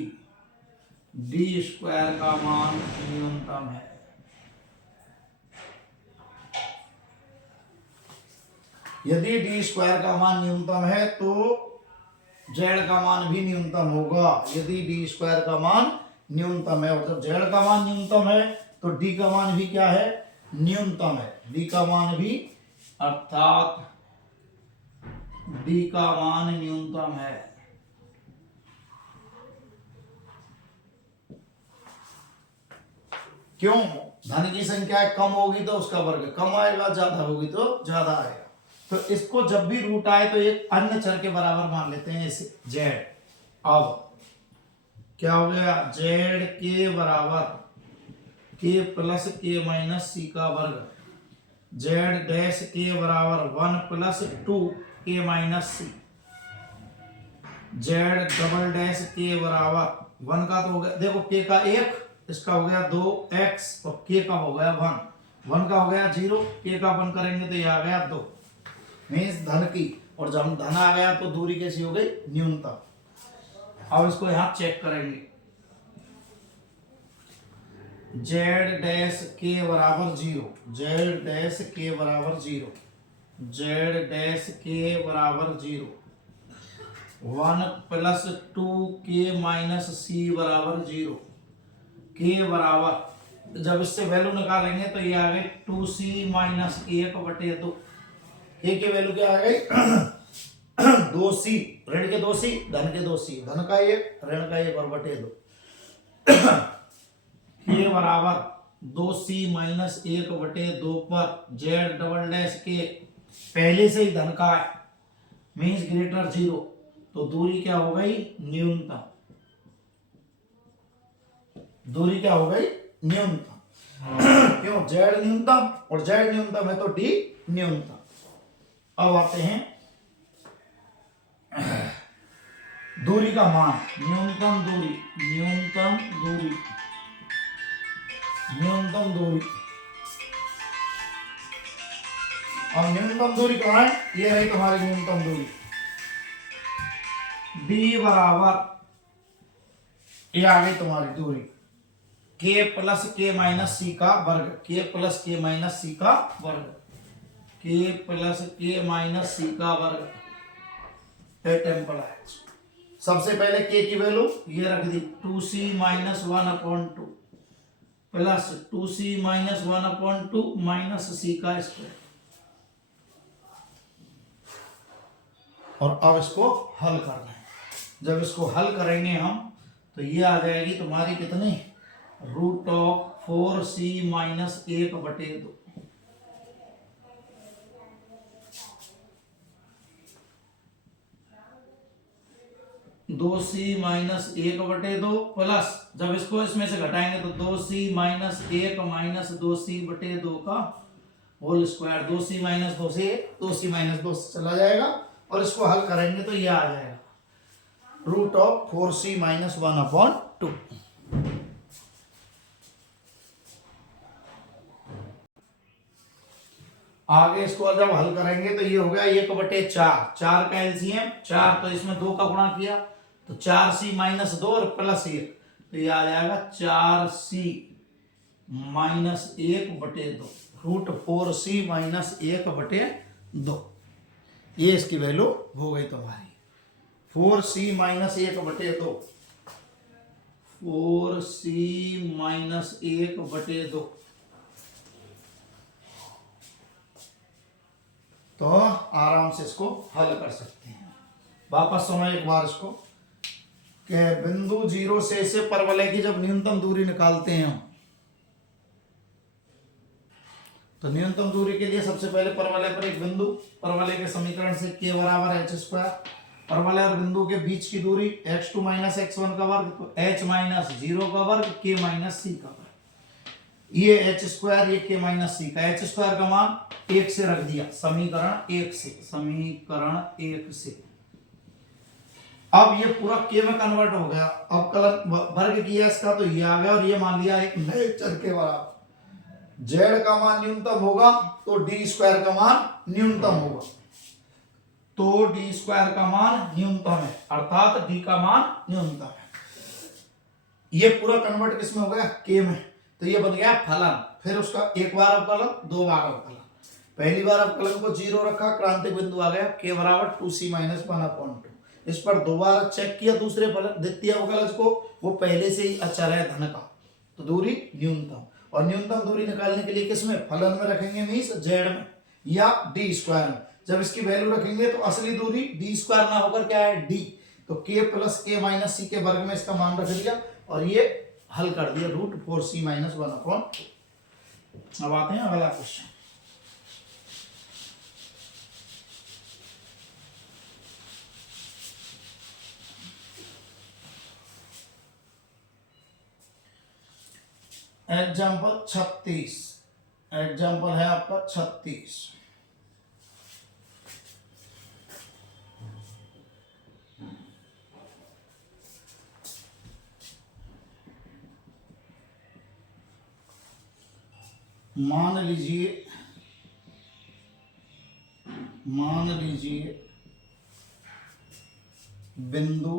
d स्क्वायर का मान न्यूनतम है। यदि d स्क्वायर का मान न्यूनतम है तो z का मान भी न्यूनतम होगा, यदि d स्क्वायर का मान न्यूनतम है। और जब z का मान न्यूनतम है तो d का मान भी क्या है, न्यूनतम है, d का मान भी, अर्थात d का मान न्यूनतम है। क्यों, धन की संख्या कम होगी तो उसका वर्ग कम आएगा, ज्यादा होगी तो ज्यादा आएगा। तो इसको जब भी रूट आए तो एक अन्य चर के बराबर मान लेते हैं, इसे z। अब क्या हो गया, z के बराबर k plus k minus c का वर्ग, z डैश के बराबर 1 plus 2 k minus c, z double dash के बराबर 1 का तो हो गया, देखो k का 1, इसका हो गया 2x और k का हो गया 1, 1 का हो गया 0, k का 1 करेंगे तो ये आ गया 2, मीन्स धन की। और जब धन आ गया तो दूरी कैसी हो गई, न्यूनतम। अब इसको यहां चेक करेंगे, z डैश k बराबर 0, z डैश k बराबर 0, z डैश k बराबर 0, 1 प्लस 2 k माइनस c बराबर 0, k बराबर जब इससे वैल्यू निकालेंगे तो ये आ गई 2c माइनस 1/2। ए की वैल्यू क्या आ गई 2c, ऋण के 2c, धन के 2c, धन का 1, ऋण का 1/2। ये बराबर 2c माइनस 1/2 पर जेड डबल डैश के पहले से ही धन का है, मीन्स ग्रेटर 0, तो दूरी क्या हो गई न्यूनतम। दूरी क्या हो गई न्यूनतम। क्यों जेड न्यूनतम, और जेड न्यूनतम है तो डी न्यूनतम। अब आते हैं दूरी का मान, न्यूनतम दूरी, न्यूनतम दूरी, न्यूनतम दूरी। और न्यूनतम दूरी कहाँ है, ये रही तुम्हारी न्यूनतम दूरी, d बराबर, ये आ गई तुम्हारी दूरी k प्लस के माइनस सी का वर्ग, k प्लस के माइनस सी का वर्ग, k प्लस के माइनस सी का वर्ग एट। सबसे पहले k की वैल्यू ये रख दी 2c minus 1/2 plus 2c minus 1/2 minus c का स्क्वायर। और अब इसको हल करना है। जब इसको हल करेंगे हम तो ये आ जाएगी तुम्हारी कितनी, √4c माइनस 1/2। दो सी माइनस 1/2 प्लस, जब इसको इसमें से घटाएंगे तो 2c माइनस 1 माइनस 2c/2 का होल स्क्वायर। 2c माइनस 2 से 2c माइनस 2 से चला जाएगा, और इसको हल करेंगे तो ये आ जाएगा √4c माइनस 1/2। आगे इसको जब हल करेंगे तो ये हो गया 1/4, 4 का एलसीएम 4, तो इसमें 2 का गुणा किया तो 4c माइनस 2 और प्लस 1, तो ये आ जाएगा 4c माइनस 1/2, √4c माइनस 1/2। ये इसकी वैल्यू हो गई तुम्हारी 4c माइनस 1/2, 4c माइनस 1/2। तो आराम से इसको हल कर सकते हैं। वापस सुनो एक बार इसको, कि बिंदु 0 से परवलय की जब न्यूनतम दूरी निकालते हैं हम, तो न्यूनतम दूरी के लिए सबसे पहले परवलय पर एक बिंदु, परवलय के समीकरण से k बराबर h², परवलय और बिंदु के बीच की दूरी x2 माइनस x1 का वर्ग, तो h माइनस 0 का वर्ग k माइनस सी का वर्ग, ये h², ये k माइनस सी का, h² का मान 1 से रख दिया समीकरण 1 से, समीकरण 1 से। अब ये पूरा k में कन्वर्ट हो गया, अब कलन वर्ग किया इसका तो ये आ गया, और ये मान लिया एक नए चर के बराबर। z का मान न्यूनतम होगा तो d² का मान न्यूनतम होगा, तो d² का मान न्यूनतम है, अर्थात d का मान न्यूनतम है। ये पूरा कन्वर्ट किसमें हो गया k में, तो ये बन गया फलन। फिर उसका एक बार अवकलन, दो बार अवकलन। पहली बार अवकलन को 0 रखा, क्रांतिक बिंदु आ गया k बराबर 2c माइनस 1/2। इस पर दोबारा चेक किया दूसरे फलन द्वितीय अवकलज को, वो पहले से ही अचर है धन का, तो दूरी न्यूनतम। और न्यूनतम दूरी निकालने के लिए किसमें, फलन में रखेंगे, मीन्स z में या d² में। जब इसकी वैल्यू रखेंगे तो असली दूरी d² ना होकर क्या है d, तो k प्लस k माइनस सी के वर्ग में इसका मान रख दिया, और ये हल कर दिया √4c माइनस 1/2। अब आते हैं अगला क्वेश्चन। एग्जाम्पल 36, एग्जाम्पल है आपका 36। मान लीजिए बिंदु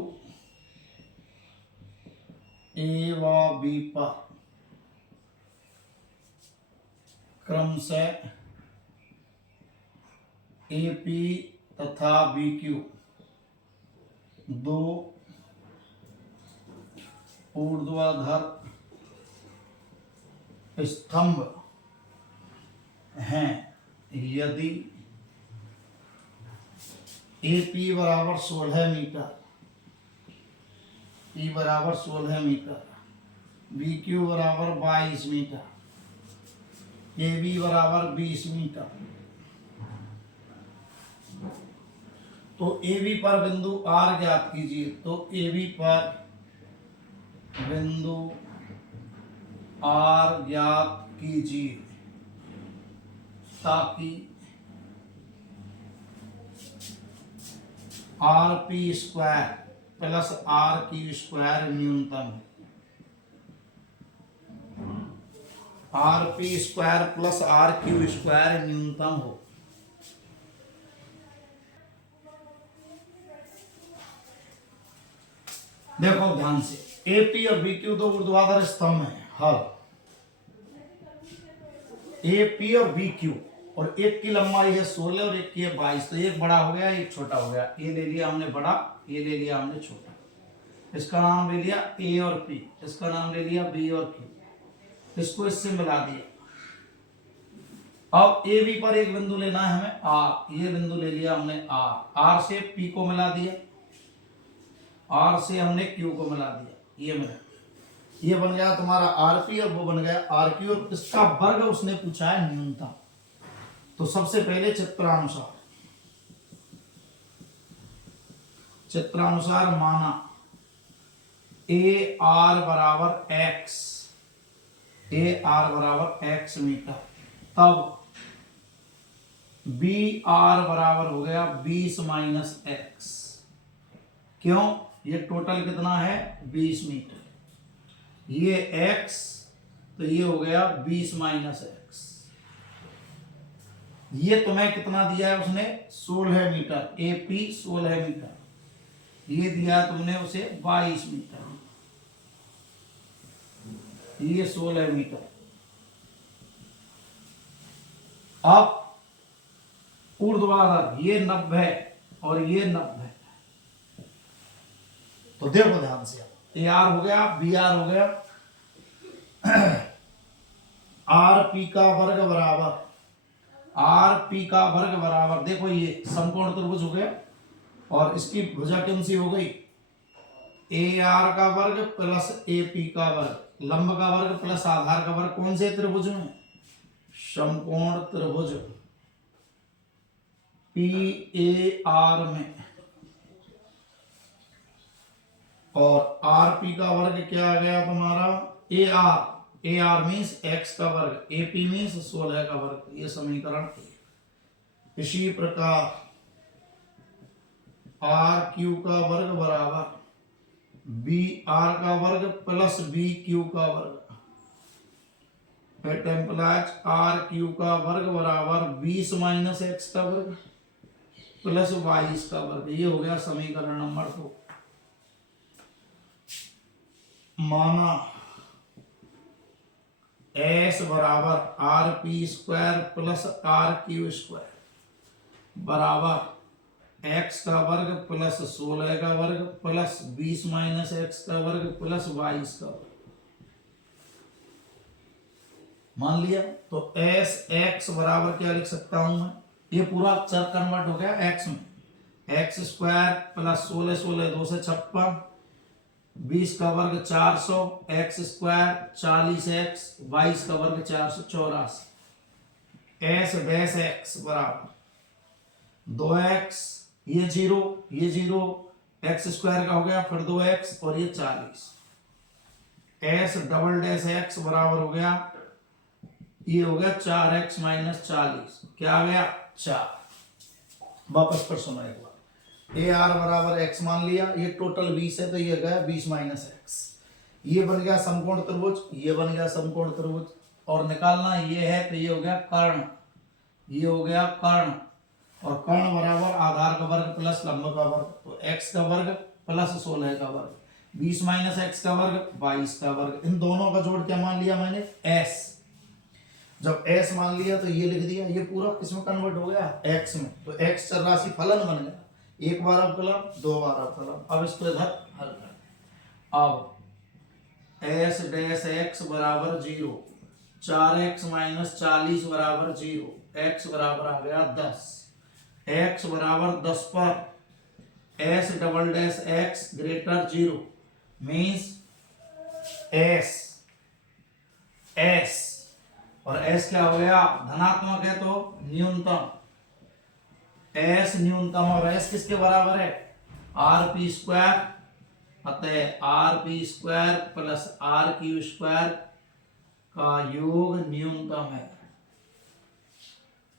ए व बी पर क्रमशः AP तथा BQ दो ऊर्ध्वाधर स्तंभ हैं यदि AP बराबर 16 मीटर, P बराबर 16 मीटर, BQ बराबर 22 मीटर, AB बराबर 20 मीटर, तो AB पर बिंदु R ज्ञात कीजिए। तो AB पर बिंदु R ज्ञात कीजिए ताकि RP square plus RQ square न्यूनतम है। RP square plus RQ square न्यूनतम हो। देखो ध्यान से, AP और BQ दो ऊर्ध्वाधर स्तंभ हैं। हल AP और BQ, और एक की लंबाई है 16 और एक की है 22, तो एक बड़ा हो गया एक छोटा हो गया। ये ले लिया हमने बड़ा, ये ले लिया हमने छोटा। इसका नाम ले लिया A और P, इसका नाम ले लिया B और Q, इसको इससे मिला दिया। अब AB पर एक बिंदु लेना है हमें R, ये बिंदु ले लिया हमने R से P को मिला दिया, R से हमने Q को मिला दिया, ये मिला, ये बन गया तुम्हारा RP और वो बन गया RQ, और इसका वर्ग उसने पूछा है न्यूनतम। तो सबसे पहले चित्रानुसार माना AR बराबर X मीटर, तब BR बराबर हो गया 20 माइनस X। क्यों? ये टोटल कितना है 20 मीटर, ये X, तो ये हो गया 20 माइनस X। ये तुम्हें कितना दिया है उसने 16 मीटर, AP 16 मीटर, ये दिया तुमने उसे 22 मीटर, ये 16 मीटर। अब ऊर्ध्वाधर ये 90 और ये 90, तो देखो ध्यान से, AR हो गया, BR हो गया, RP का वर्ग बराबर, देखो ये समकोण त्रिभुज हो गया और इसकी भुजा कौन सी हो गई, AR का वर्ग प्लस AP का वर्ग, लंब का वर्ग प्लस आधार का वर्ग, कौन से त्रिभुज में, समकोण त्रिभुज PAR में, और RP का वर्ग क्या आ गया तुम्हारा AR मीन्स X का वर्ग, AP मीन्स 16 का वर्ग, ये समीकरण। इसी प्रकार RQ का वर्ग बराबर BR का वर्ग प्लस BQ का वर्ग, टेम्पलाज RQ का वर्ग बराबर 20 माइनस X का वर्ग प्लस 22 का वर्ग, ये हो गया समीकरण नंबर 2। माना S बराबर RP square plus RQ square बराबर X का वर्ग प्लस 16 का वर्ग प्लस 20 माइनस X का वर्ग प्लस 22 का वर्ग, मान लिया। तो SX बराबर क्या लिख सकता हूं मैं, ये पूरा चर कन्वर्ट हो गया X में, X स्क्वायर प्लस 16 2 से 56, 20 का वर्ग 400, X स्क्वायर 40X, 22 का वर्ग 484, S डैश X बराबर 2X, ये जीरो X स्क्वायर का हो गया, फिर 2X और ये 40, S डबल डैश X बराबर हो गया, ये हो गया 4X माइनस 40, क्या आ गया 4। वापस पर सुनो एक बार, AR बराबर X मान लिया, ये टोटल 20 है तो ये गया 20 माइनस X, ये बन गया समकोण त्रिभुज, ये बन गया समकोण त्रिभुज, और निकालना ये है तो ये हो गया कर्ण, ये हो गया कर्ण, और कर्ण बराबर आधार का वर्ग प्लस लंब का वर्ग, तो X का वर्ग प्लस 16 का वर्ग, 20 माइनस X का वर्ग 22 का वर्ग, इन दोनों का जोड़ क्या मान लिया मैंने S। जब S मान लिया तो ये लिख दिया, ये पूरा किसमें कन्वर्ट हो गया X में, तो X चर राशि फलन बन गया, एक बार अवकलन 2 बार अवकलन। अब इसको इधर हल कर, अब S डैश X बराबर 0, 4x माइनस 40 बराबर 0, x बराबर आ गया 10, x बराबर 10 पर s double dash x greater 0 means s और s क्या हो गया, धनात्मक है तो न्यूनतम, s न्यूनतम और s किसके बराबर है, आर पी स्क्वायर, अतः R P square plus R Q square का योग न्यूनतम है,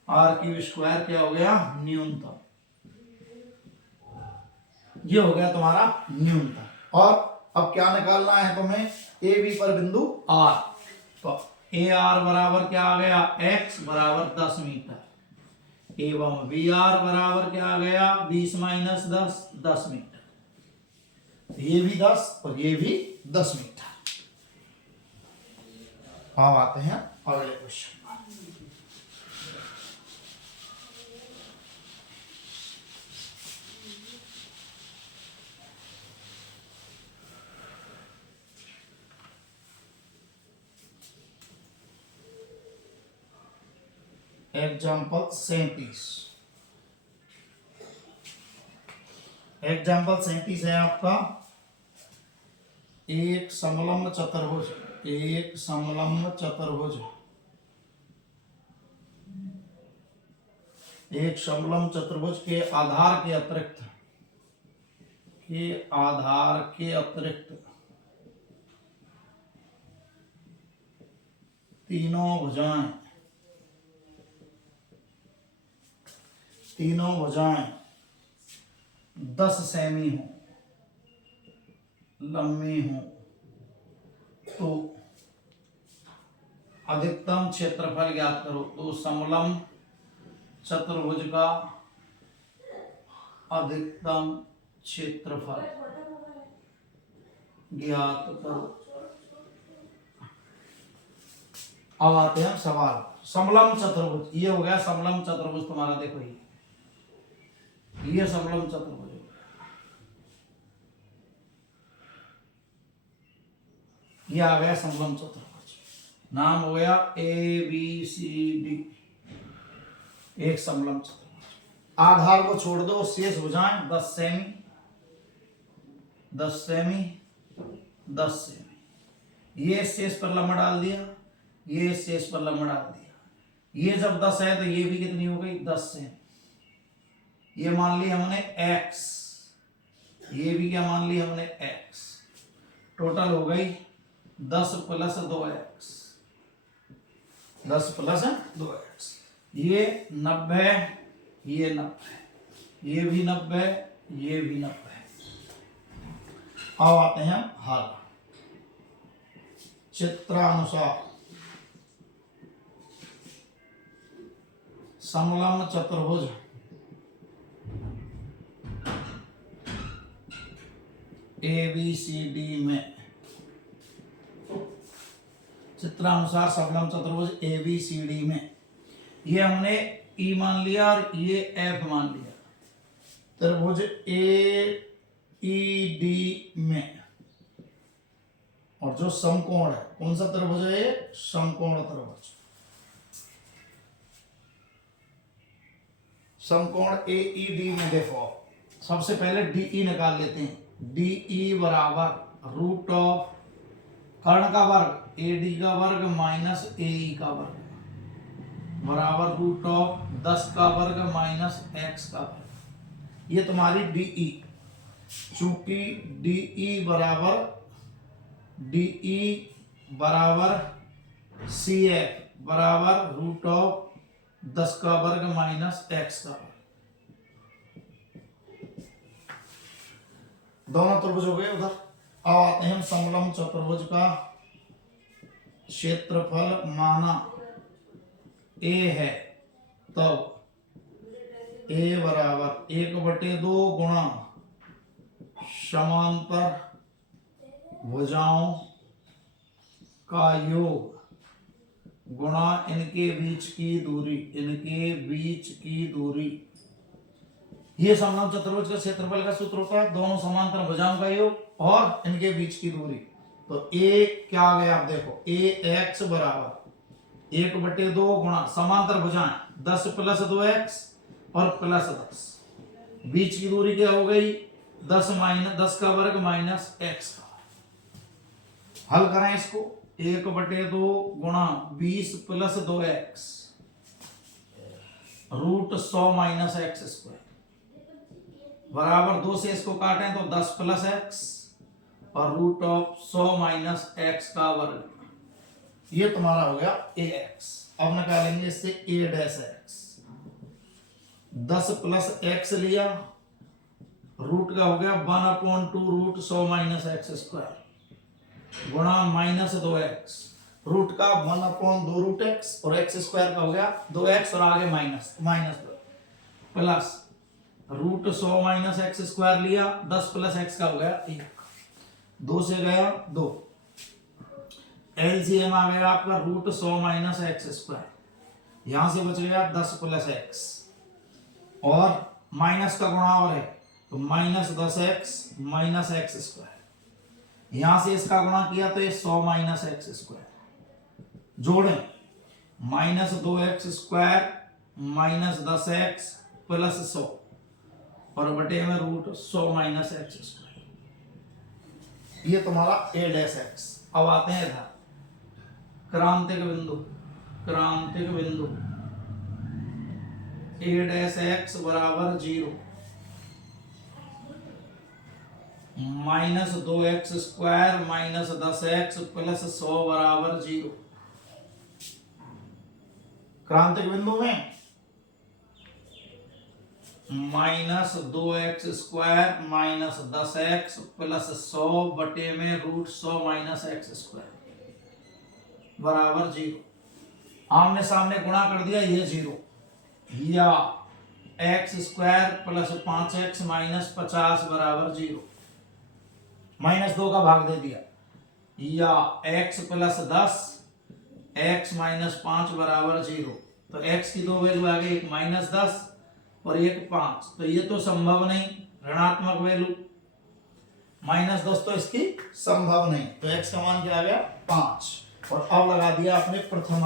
आर क्यू स्क्वायर क्या हो गया, न्यूनतम, ये हो गया तुम्हारा न्यूनतम। और अब क्या निकालना है तुम्हें, ए बी पर बिंदु आर, तो ए आर बराबर क्या आ गया, x बराबर 10 मीटर एवं वी आर बराबर क्या आ गया, 20 माइनस 10, 10 मीटर, ये भी 10 और ये भी 10 मीटर। अब आते हैं अगले क्वेश्चन पर। एग्जाम्पल 37, एग्जाम्पल 37 है आपका, एक समलंब चतुर्भुज, एक समलंब चतुर्भुज, एक समलंब चतुर्भुज के आधार के अतिरिक्त, के आधार के अतिरिक्त तीनों भुजाएं, तीनों भुजाएं 10 सेमी हो, लंबी हो, तो अधिकतम क्षेत्रफल ज्ञात करो। तो समलंब चतुर्भुज का अधिकतम क्षेत्रफल ज्ञात करो। अब आते हैं सवाल, समलंब चतुर्भुज, ये हो गया समलंब चतुर्भुज तुम्हारा, देखो ये समलंब चतुर्भुज, ये आ गया समलंब चतुर्भुज, नाम हो गया ए बी सी डी, एक समलंब चतुर्भुज। आधार को छोड़ दो, शेष भुजाएं 10 सेमी, 10 सेमी, 10 सेमी, ये शेष पर लंब डाल दिया, ये शेष पर लंब डाल दिया, ये जब 10 है तो ये भी कितनी हो गई, 10 सेमी, ये मान ली हमने x, ये भी क्या मान ली हमने x, टोटल हो गई 10 प्लस 2x, 10 प्लस 2x, ये 90, ये 90, ये भी 90, ये भी 90। अब आते हैं हल, चित्रानुसार समलंब चतुर्भुज ए बी सी डी में, चित्रानुसार समलंब चतुर्भुज ए बी सी डी में, ये हमने ई मान लिया और ये एफ मान लिया, त्रिभुज ए ई डी में, और जो समकोण है कौन सा त्रिभुज है, ये समकोण त्रिभुज, समकोण ए ई डी में देखो, सबसे पहले डीई निकाल लेते हैं, डीई बराबर रूट ऑफ कर्ण का वर्ग ए डी का वर्ग माइनस ए ई का वर्ग बराबर रूट ऑफ 10 का वर्ग माइनस एक्स का वर्ग, ये तुम्हारी डीई, चूंकि डीई बराबर सी एफ बराबर रूट ऑफ 10 का वर्ग माइनस एक्स का वर्ग, दोनों त्रिभुज हो गए उधर। अब आते हैं समलंब चतुर्भुज का क्षेत्रफल माना ए है, तब ए बराबर 1/2 गुणा समांतर भुजाओं का योग गुणा इनके बीच की दूरी, इनके बीच की दूरी, ये समलंब चतुर्भुज का क्षेत्रफल का सूत्र होता है, दोनों समांतर भुजाओं का योग और इनके बीच की दूरी। तो ए क्या आ गया, आप देखो ए एक्स बराबर 1/2 गुणा समांतर भुजाएं 10 + 2x और +10, बीच की दूरी क्या हो गई 10 का वर्ग माइनस x का। हल करें इसको 1/2 गुणा 20 + 2x √100 - x² बराबर 2 से इसको काटें तो 10 + x और √100 - x का वर्ग। ये तुम्हारा हो गया ax। अब निकालेंगे इससे a'(x). 10 + x लिया, रूट का हो गया 1/2 √100 - x² गुणा -2x, रूट का 1/2 √x और x² का हो गया 2x और आगे माइनस प्लस √100 - x² लिया, 10 + x का हो गया 1, 2 से गया 2, एलसीएम आ गया आपका √100 - x², यहां से बच गया 10 + x और माइनस का गुणा और है तो -10x - x², यहां से इसका गुणा किया तो ये 100 - x², जोड़ें -2x² -10x + 100 और बटे में √100 - x²। ये तुम्हारा a'(x). अब आते हैं इधर क्रांतिक बिंदु a'(x) बराबर 0 -2x² -10x + 100 बराबर 0। क्रांतिक बिंदु में -2x² -10x + 100 बटे में √100 - x² बराबर 0। आमने सामने गुणा कर दिया, ये 0 या x² + 5x - 50 बराबर 0, -2 का भाग दे दिया, या x + 10 x - 5 बराबर 0, तो x की दो वैल्यू आ गई, एक -10 और एक 5, तो ये तो संभव नहीं, ऋणात्मक वैल्यू -10 तो इसकी संभव नहीं, तो x का मान क्या आ गया 5। और अब लगा दिया आपने प्रथम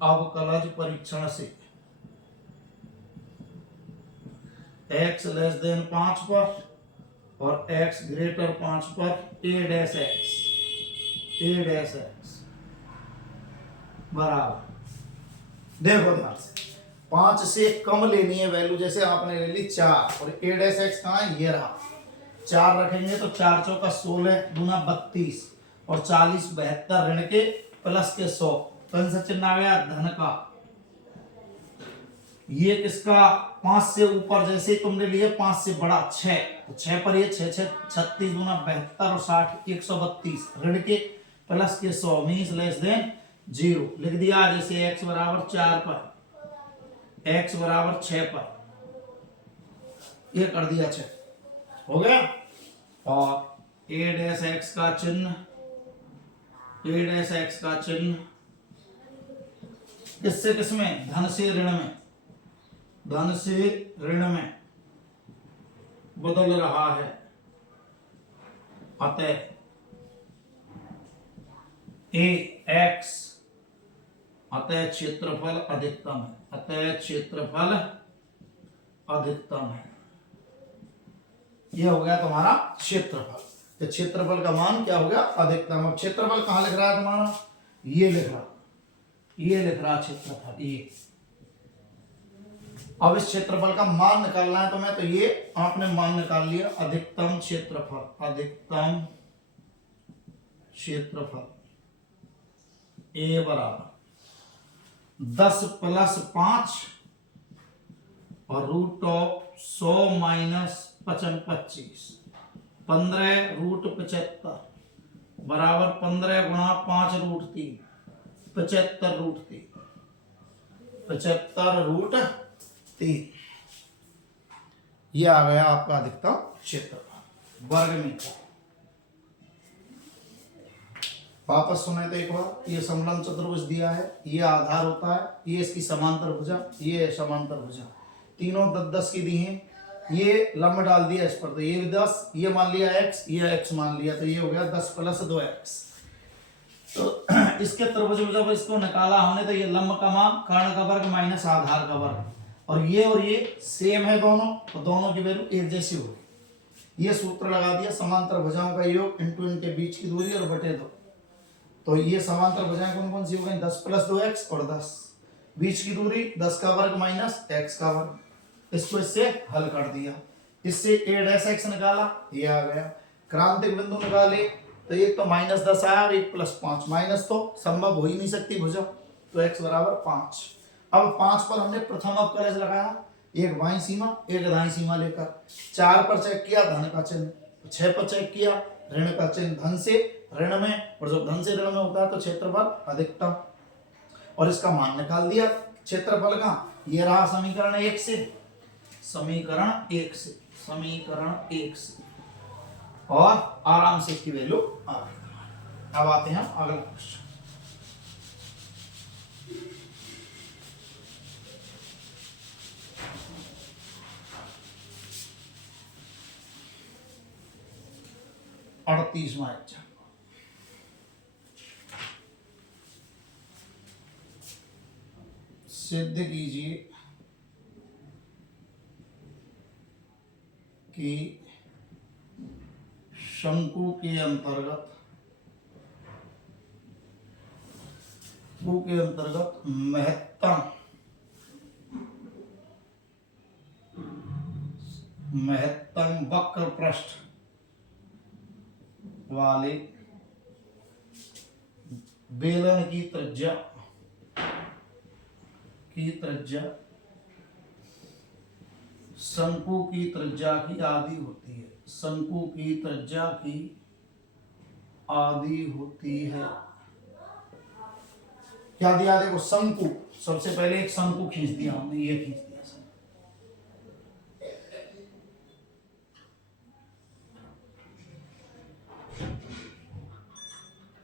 अवकलज परीक्षण से x < 5 पर और x > 5 पर a'(x) बराबर, देखो ध्यान से 5 से कम लेनी है वैल्यू, जैसे आपने ले ली 4 और a'(x) कहाँ है, ये रहा, 4 रखेंगे तो 4 चौका 16 दूना 32 और 40 72 ऋण के प्लस के 100, कौन सा चिन्ह आ गया धन का। ये किसका 5 से ऊपर, जैसे तुमने लिए 5 से बड़ा 6 तो 6 पर ये 6 6 36 दूना 72 और 60 132 ऋण के प्लस के 100 मीन्स << 0 लिख दिया। जैसे x बराबर 4 पर x बराबर 6 पर ये कर दिया 6, हो गया। और a'(x) का चिन्ह किससे किसमें, धन से ऋण में बदल रहा है, अतः ax अतः क्षेत्रफल अधिकतम है, यह हो गया तुम्हारा क्षेत्रफल। तो क्षेत्रफल का मान क्या हो गया अधिकतम। अब क्षेत्रफल कहां लिख रहा है तुम्हारा, ये लिख रहा क्षेत्रफल ये। अब इस क्षेत्रफल का मान निकालना है तुम्हें, तो ये आपने मान निकाल लिया, अधिकतम क्षेत्रफल a बराबर 10 + 5 और √100 - 25 15 √75 बराबर 15 गुणा 5 √3 75 √3। ये आ गया आपका अधिकतम क्षेत्रफल वर्ग मीटर। वापस सुने तो एक बार, ये समलंब चतुर्भुज दिया है, ये आधार होता है, ये इसकी समांतर भुजा, ये समांतर भुजा, तीनों 10 की दी हैं, ये लंब डाल दिया इस पर, तो ये 10, ये मान लिया x, ये x मान लिया, तो ये हो गया 10 + 2x। तो इसके त्रिभुज में जब इसको निकाला हमने तो ये लंब का मान कर्ण का वर्ग माइनस आधार का वर्ग, और ये सेम है दोनों, तो दोनों की वैल्यू एक जैसी होगी। ये सूत्र लगा दिया, समांतर भुजाओं का योग इंटू इनके बीच की दूरी और बटे 2। तो ये समांतर भुजाएं कौन कौन सी हो गई? 10 + 2x और 10, बीच की दूरी 10 का वर्ग माइनस x का वर्ग। इसको इससे हल कर दिया, इससे a' निकाला, ये आ गया। क्रांतिक बिंदु निकाले तो एक तो -10 आया और एक +5, माइनस तो संभव हो ही नहीं सकती भुजा, तो x बराबर 5। अब 5 पर हमने प्रथम अवकलज लगाया, एक बाईं सीमा एक दाईं सीमा लेकर। 4 पर चेक किया धन का चिन्ह, 6 पर चेक किया ऋण का चिन्ह, धन से ऋण में, और जब धन से ऋण में होता है तो क्षेत्रफल अधिकतम, और इसका मान निकाल दिया क्षेत्रफल का। ये रहा समीकरण 1 से, समीकरण 1 से, समीकरण 1 से, और आराम से इसकी वैल्यू आ गई। अब आते हैं अगला क्वेश्चन। अड़तीसवां एग्जाम, सिद्ध कीजिए कि शंकु के अंतर्गत महत्तम वक्र पृष्ठ वाले बेलन की त्रिज्या शंकु की त्रिज्या की आधी होती है, शंकु की त्रिज्या की आधी होती है। क्या दिया? देखो शंकु, सबसे पहले एक शंकु खींच दिया हमने, ये खींच दिया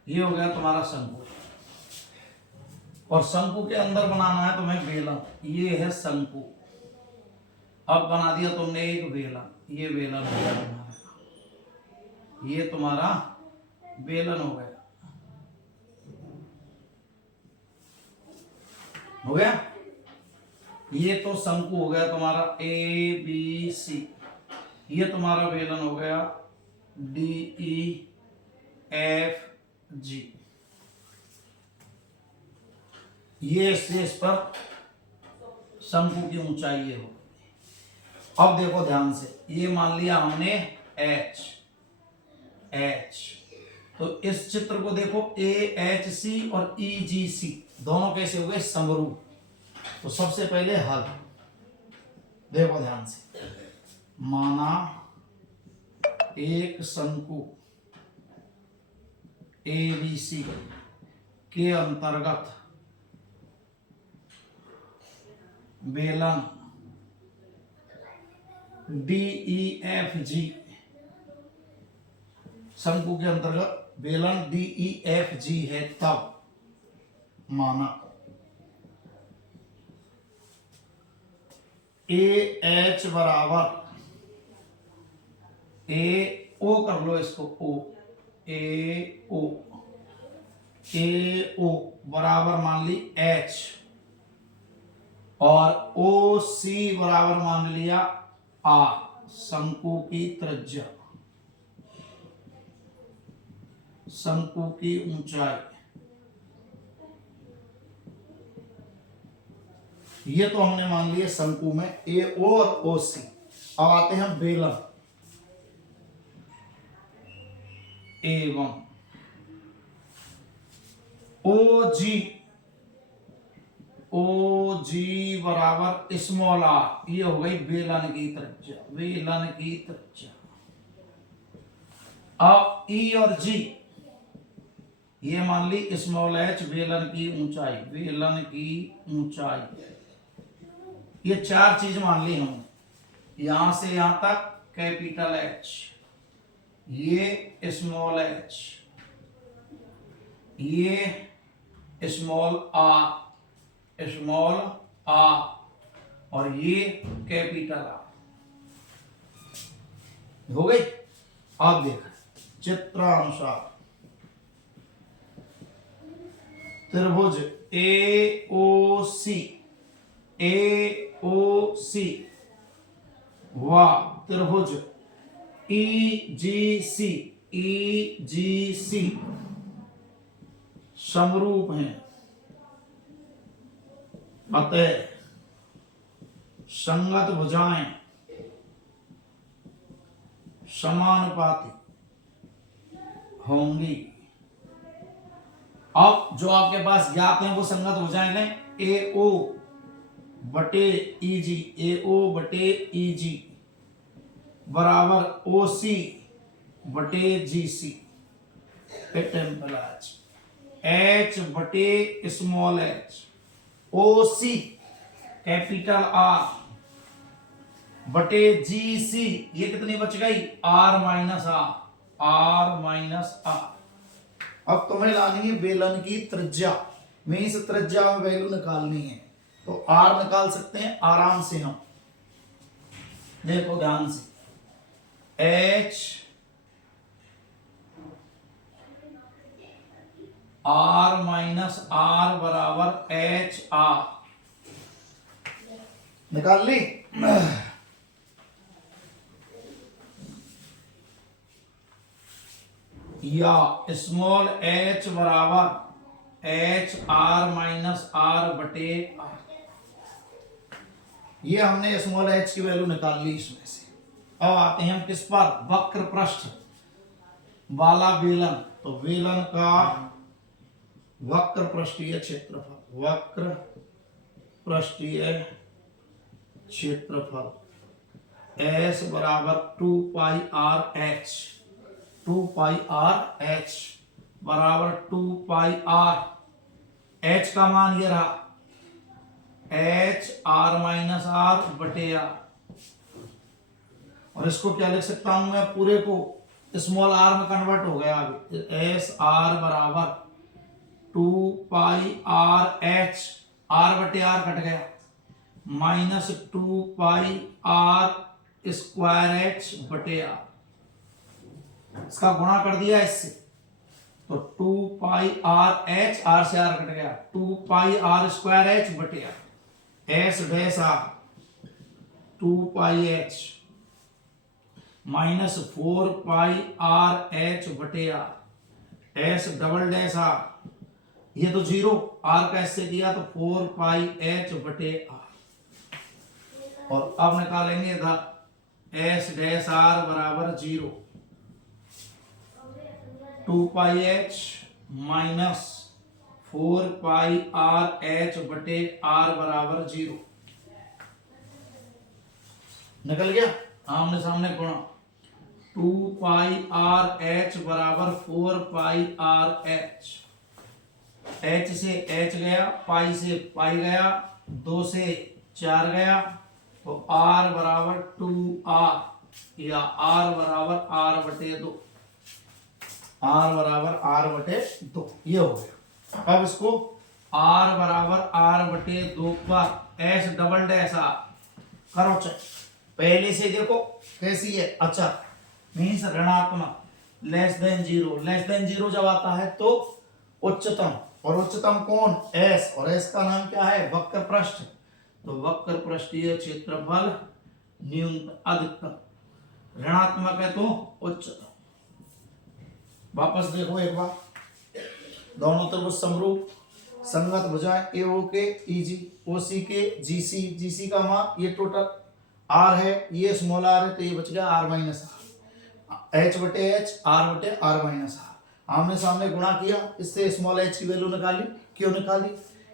ये हो गया तुम्हारा शंकु, और शंकु के अंदर बनाना है तुम्हें बेलन, ये है शंकु। अब बना दिया तुमने एक बेलन, ये बेलन हो गया तुम्हारा, ये तुम्हारा बेलन हो गया, हो गया। ये तो शंकु हो गया तुम्हारा ABC, ये तुम्हारा बेलन हो गया DEFG। ये इस पर शंकु की ऊंचाई ये हो। अब देखो ध्यान से, ये मान लिया हमने H, तो इस चित्र को देखो AHC और EGC दोनों कैसे हो गए? समरूप। तो सबसे पहले हल देखो ध्यान से, माना एक शंकु ABC के अंतर्गत बेलन DEFG, शंकु के अंतर्गत बेलन DEFG है, तब माना AH बराबर AO कर लो इसको, AO बराबर मान ली H, और OC बराबर मान लिया R, शंकु की त्रिज्या, शंकु की ऊंचाई। ये तो हमने मान लिया शंकु में AO और OC। अब आते हैं बेलन, एवं OG बराबर स्मॉल r, ये हो गई बेलन की त्रिज्या, बेलन की त्रिज्या। अब E और G ये मान ली स्मॉल h, बेलन की ऊंचाई, बेलन की ऊंचाई। ये चार चीज मान ली हमने, यहां से यहां तक कैपिटल H, ये स्मॉल h, ये स्मॉल r, और ये कैपिटल R हो गई। अब देख चित्रानुसार त्रिभुज AOC व त्रिभुज EGC समरूप हैं, अतः संगत भुजाएं समानुपाती होंगी। अब जो आपके पास ज्ञात है वो संगत भुजाएं लें। AO बटे EG बराबर OC बटे GC H बटे small h OC capital R बटे GC, ये कितनी बच गई R माइनस R। अब तुम्हें लानी है बेलन की त्रिज्या, में इस त्रिज्या में वैल्यू निकालनी है, तो R निकाल सकते हैं आराम से हम। देखो ध्यान से, H R माइनस R बराबर HR निकाल ली। या स्मॉल h बराबर HR माइनस R बटे R, ये हमने स्मॉल h की वैल्यू निकाल ली इसमें से। अब आते हैं हम किस पर, वक्र पृष्ठ वाला बेलन। तो बेलन का वक्र पृष्ठीय क्षेत्रफल, वक्र पृष्ठीय क्षेत्रफल S बराबर 2 पाई R H बराबर 2 पाई R, H का मान ये रहा H R माइनस R बटे R, और इसको क्या लिख सकता हूं मैं, पूरे को स्मॉल r में कन्वर्ट हो गया। अभी S R बराबर 2 पाई R H, R बटे R कट गया, माइनस 2 पाई R स्क्वायर H बटे R, इसका गुणा कर दिया इससे, तो 2 पाई R H, R से R कट गया, 2 पाई R स्क्वायर H बटे R, S डैश R 2 पाई H माइनस 4 पाई R H बटे R, S double dash R, ये तो जीरो, R का इससे किया तो 4 पाई H बटे R, और अब निकालेंगे इधर S डैश R बराबर 0, 2 पाई H माइनस 4 पाई R H बटे R बराबर 0, निकल गया आमने सामने गुणा। 2 पाई R H बराबर 4 पाई R H, H से H गया, पाई से पाई गया, 2 से 4 गया, तो R बराबर 2R, या R बराबर R बटे 2, R बराबर R बटे 2, ये हो गया। अब इसको R बराबर R बटे 2 पर S डबल डैश R करो चेक, पहले से देखो कैसी है, अच्छा मीन्स ऋणात्मक, लेस देन जीरो जब आता है तो उच्चतम, और उच्चतम कौन, S, और S का नाम क्या है, वक्र पृष्ठ, तो वक्र पृष्ठीय क्षेत्रफल न्यूनतम अधिकतम, ऋणात्मक है तो उच्चतम। वापस देखो एक बार, दोनों तरफ समरूप संगत भुजाएं AO के EG, OC के GC का मान ये टोटल R है, ये स्मॉल r है, तो ये बच गया R माइनस R, H बटे H R बटे R माइनस R, आमने सामने गुणा किया, इससे स्मॉल h की वैल्यू निकाली। क्यों निकाली,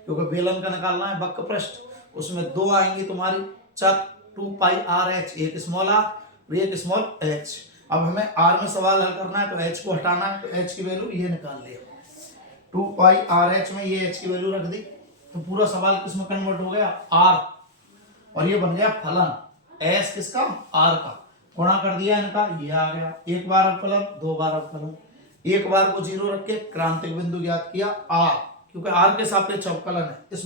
क्योंकि बेलन का निकालना है वक्र पृष्ठ, उसमें दो आएंगी तुम्हारी चर, 2 पाई R H, एक स्मॉल r और एक स्मॉल h। अब हमें r में सवाल हल करना है तो h को हटाना है, तो h की वैल्यू ये निकाल लिया, 2 पाई R H में ये h की वैल्यू रख दी, तो पूरा सवाल किसमें कन्वर्ट हो गया, r, और ये बन गया फलन S किसका, R का, गुणा कर दिया इनका, ये आ गया, एक बार अवकलन, 2 बार अवकलन, एक बार को 0 रख के क्रांतिक बिंदु ज्ञात किया R, क्योंकि R के सापेक्ष अवकलन है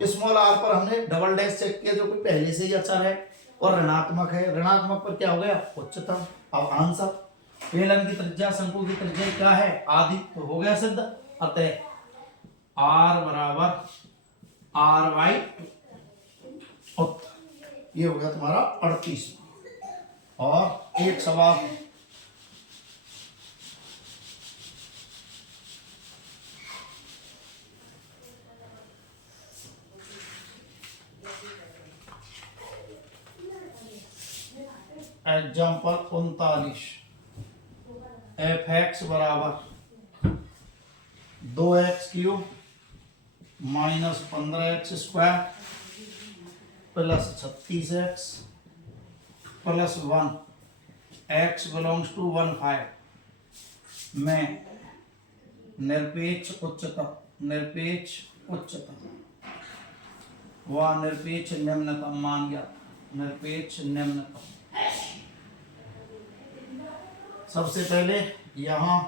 स्मॉल r पर हमने डबल डैश चेक किया जो कि पहले से ही अचर है और ऋणात्मक है, ऋणात्मक पर क्या हो गया, उच्चतम। अब आंसर बेलन की त्रिज्या शंकु की त्रिज्या क्या है, आदि, तो हो गया सिद्ध, अतः आर बराबर आर बाई उत्तर। ये हो गया तुम्हारा 38। और एक सवाल एग्जाम्पल 39, एफ एक्स बराबर 2x³ minus 15x² plus 36x plus 1 x belongs to 1 5 में निरपेक्ष उच्चतम व निरपेक्ष निम्नतम मान गया। निरपेक्ष निम्नतम सबसे पहले यहाँ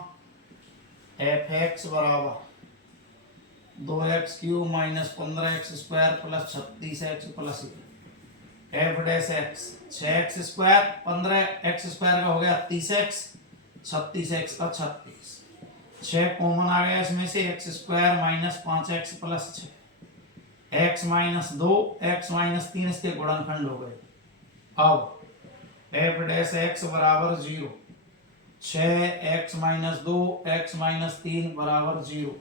एफ एक्स बराबर 2x³ minus 15x² plus 36x plus F dash x 6x² 15x² का हो गया 30x 36x का 36 6 कॉमन आ गया इसमें से x² minus 5x plus 6 x minus 2 x minus 3 इसके गुणनखंड हो गए। अब एफ डैश एक्स बराबर 0 6x माइनस 2 x माइनस 3 बराबर 0।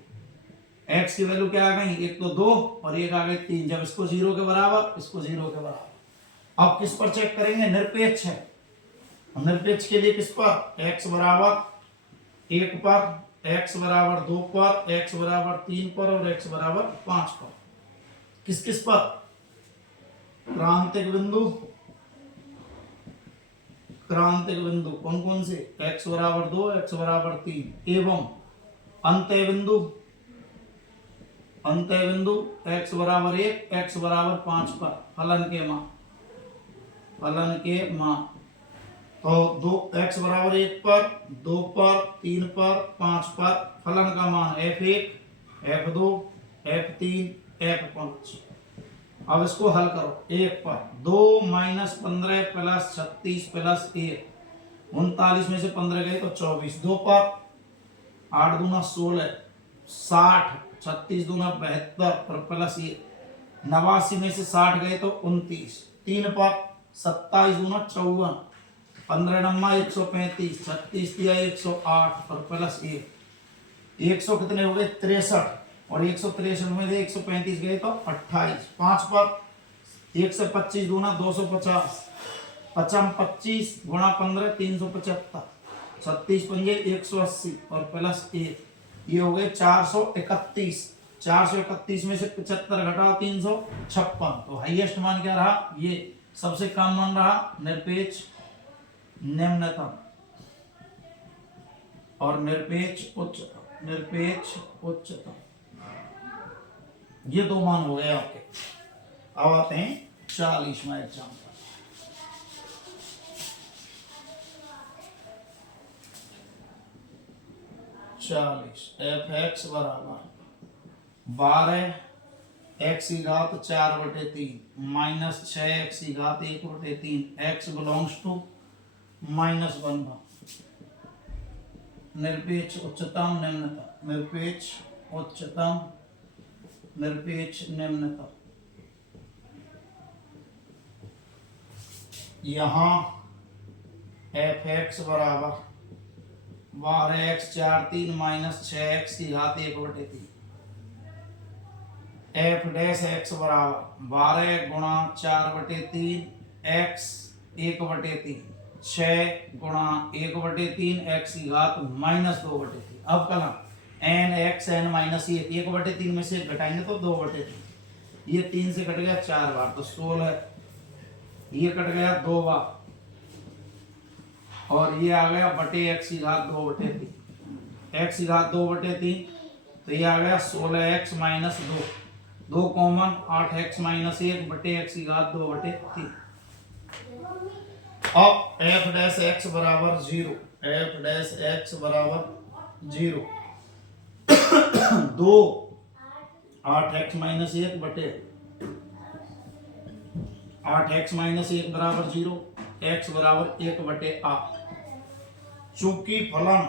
x की वैल्यू क्या आ गई, एक तो 2 और एक आ गई 3। जब इसको 0 के बराबर इसको 0 के बराबर। अब किस पर चेक करेंगे, निरपेक्ष है। निरपेक्ष के लिए किस पर, x बराबर 1 पर, x बराबर 2 पर, x बराबर 3 पर और x बराबर 5 पर। किस किस पर, क्रांतिक बिंदु कौन कौन से, x बराबर 2 x बराबर 3 एवं अंत्य बिंदु x बराबर 1 x बराबर 5 पर फलन के मान। तो 2 x बराबर 1 पर, 2 पर, 3 पर, 5 पर फलन का मान f1 f2 f3 f5। अब इसको हल करो। 1 पर 2 माइनस 15 प्लस 36 प्लस 1 39 में से 15 गए तो 24। 2 पर 8 दूना 16 60 36 दूना 72 और प्लस 1 89 में से 60 गए तो 29। 3 पर 27 दूना 54 15 नम्मा 135 36 दिया 108 और प्लस 1 100 कितने हो गए 63 और 163 में से 135 गए तो 28। 5 पर 1 से 25 दूना 250 50 25 गुणा 15 375 36 पंजे 180 और प्लस 1 ये हो गए 431। 431 में से 75 घटाओ 356। तो हाईएस्ट मान क्या रहा, ये सबसे कम मान रहा निरपेक्ष निम्नतम और निरपेक्ष उच्चतम। ये 2 मान हो गए आपके। अब आते हैं 40वां एग्जाम्पल। 40 एफ एक्स बराबर 12x⁴ minus 6x⁴ x belongs to -1 निरपेक्ष उच्चतम निरपेक्ष निम्नतम। यहाँ एफ एक्स बराबर 12x⁴ minus 6x⁴ F dash x बराबर 12 गुणा 4/3 x 1/3 6 गुणा 1/3 x⁴ माइनस 2/3। अब कल n x n माइनस 1/3 में से घटाएंगे तो 2/3। ये 3 से कट गया 4 बार तो 16। ये कट गया 2 बार और ये आ गया बटे x⁴ 2/3 तो ये आ गया 16x minus 2 common 8x minus 1 बटे x⁴ 2/3। अब एफ डैश एक्स बराबर 0 2 8x माइनस 1 बटे 8x माइनस 1 बराबर 0 x बराबर 1/8। चूंकि फलन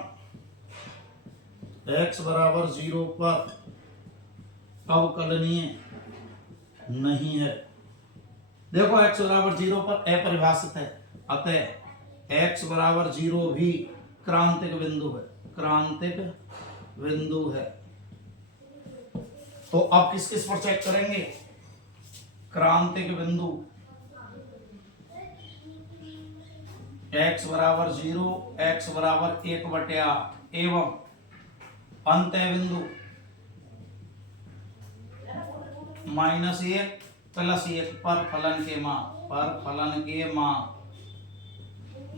x बराबर 0 पर अवकलनीय नहीं है। देखो x बराबर 0 पर अपरिभाषित है, अतः x बराबर 0 भी क्रांतिक बिंदु है, क्रांतिक बिंदु है। तो अब किस किस पर चेक करेंगे? क्रांतिक बिंदु x बराबर 0, x बराबर 1/8 एवं अंत्य बिंदु -1 + 1 पर फलन के मान, पर फलन के मान।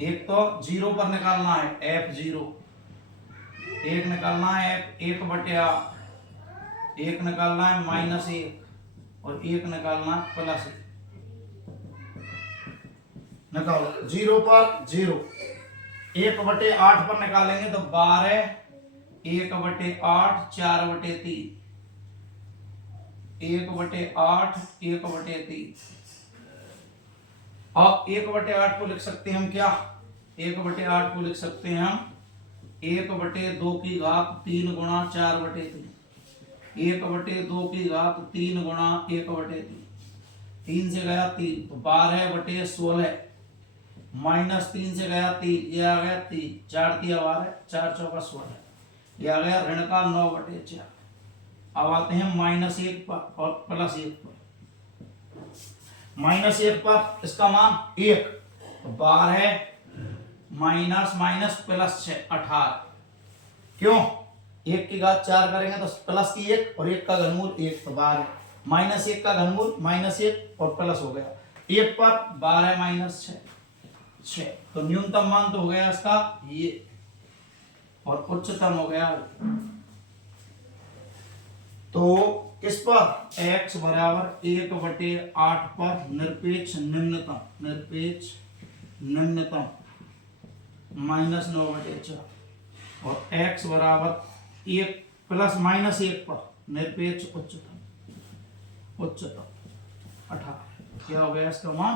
एक तो 0 पर निकालना है f0, एक निकालना है f1/8, एक निकालना है -1 और एक निकालना है +1। निकालो 0 पर 0, 1/8 पर निकालेंगे तो 12, 1/8 4/3, 1/8 1/3। अब 1/8 को लिख सकते हैं हम क्या? 1/8 को लिख सकते हैं हम 1/2 की घात 3 गुणा 4/3, 1/2 की घात 3 गुणा 1/3, 3 से गया 3 तो 12/16, -3 से गया 3, ये आ गया 3, 4 दिया 12, 4 चौका 16, ये आ गया ऋण का 9/4। अब आते हैं -1 पर और +1 पर। -1 पर इसका मान 1, 12 माइनस माइनस +6 18। क्यों? 1 की घात 4 करेंगे तो प्लस की 1 और 1 का घनमूल 1 तो 12, -1 का घनमूल -1 और प्लस हो गया 1 पर 12 - 6 तो न्यूनतम मान तो हो गया इसका ये और उच्चतम हो गया। तो इस पर x बराबर 1/8 पर निरपेक्ष निम्नतम -9/4 और x बराबर 1 + -1 पर निरपेक्ष उच्चतम 18। क्या हो गया इसका मान?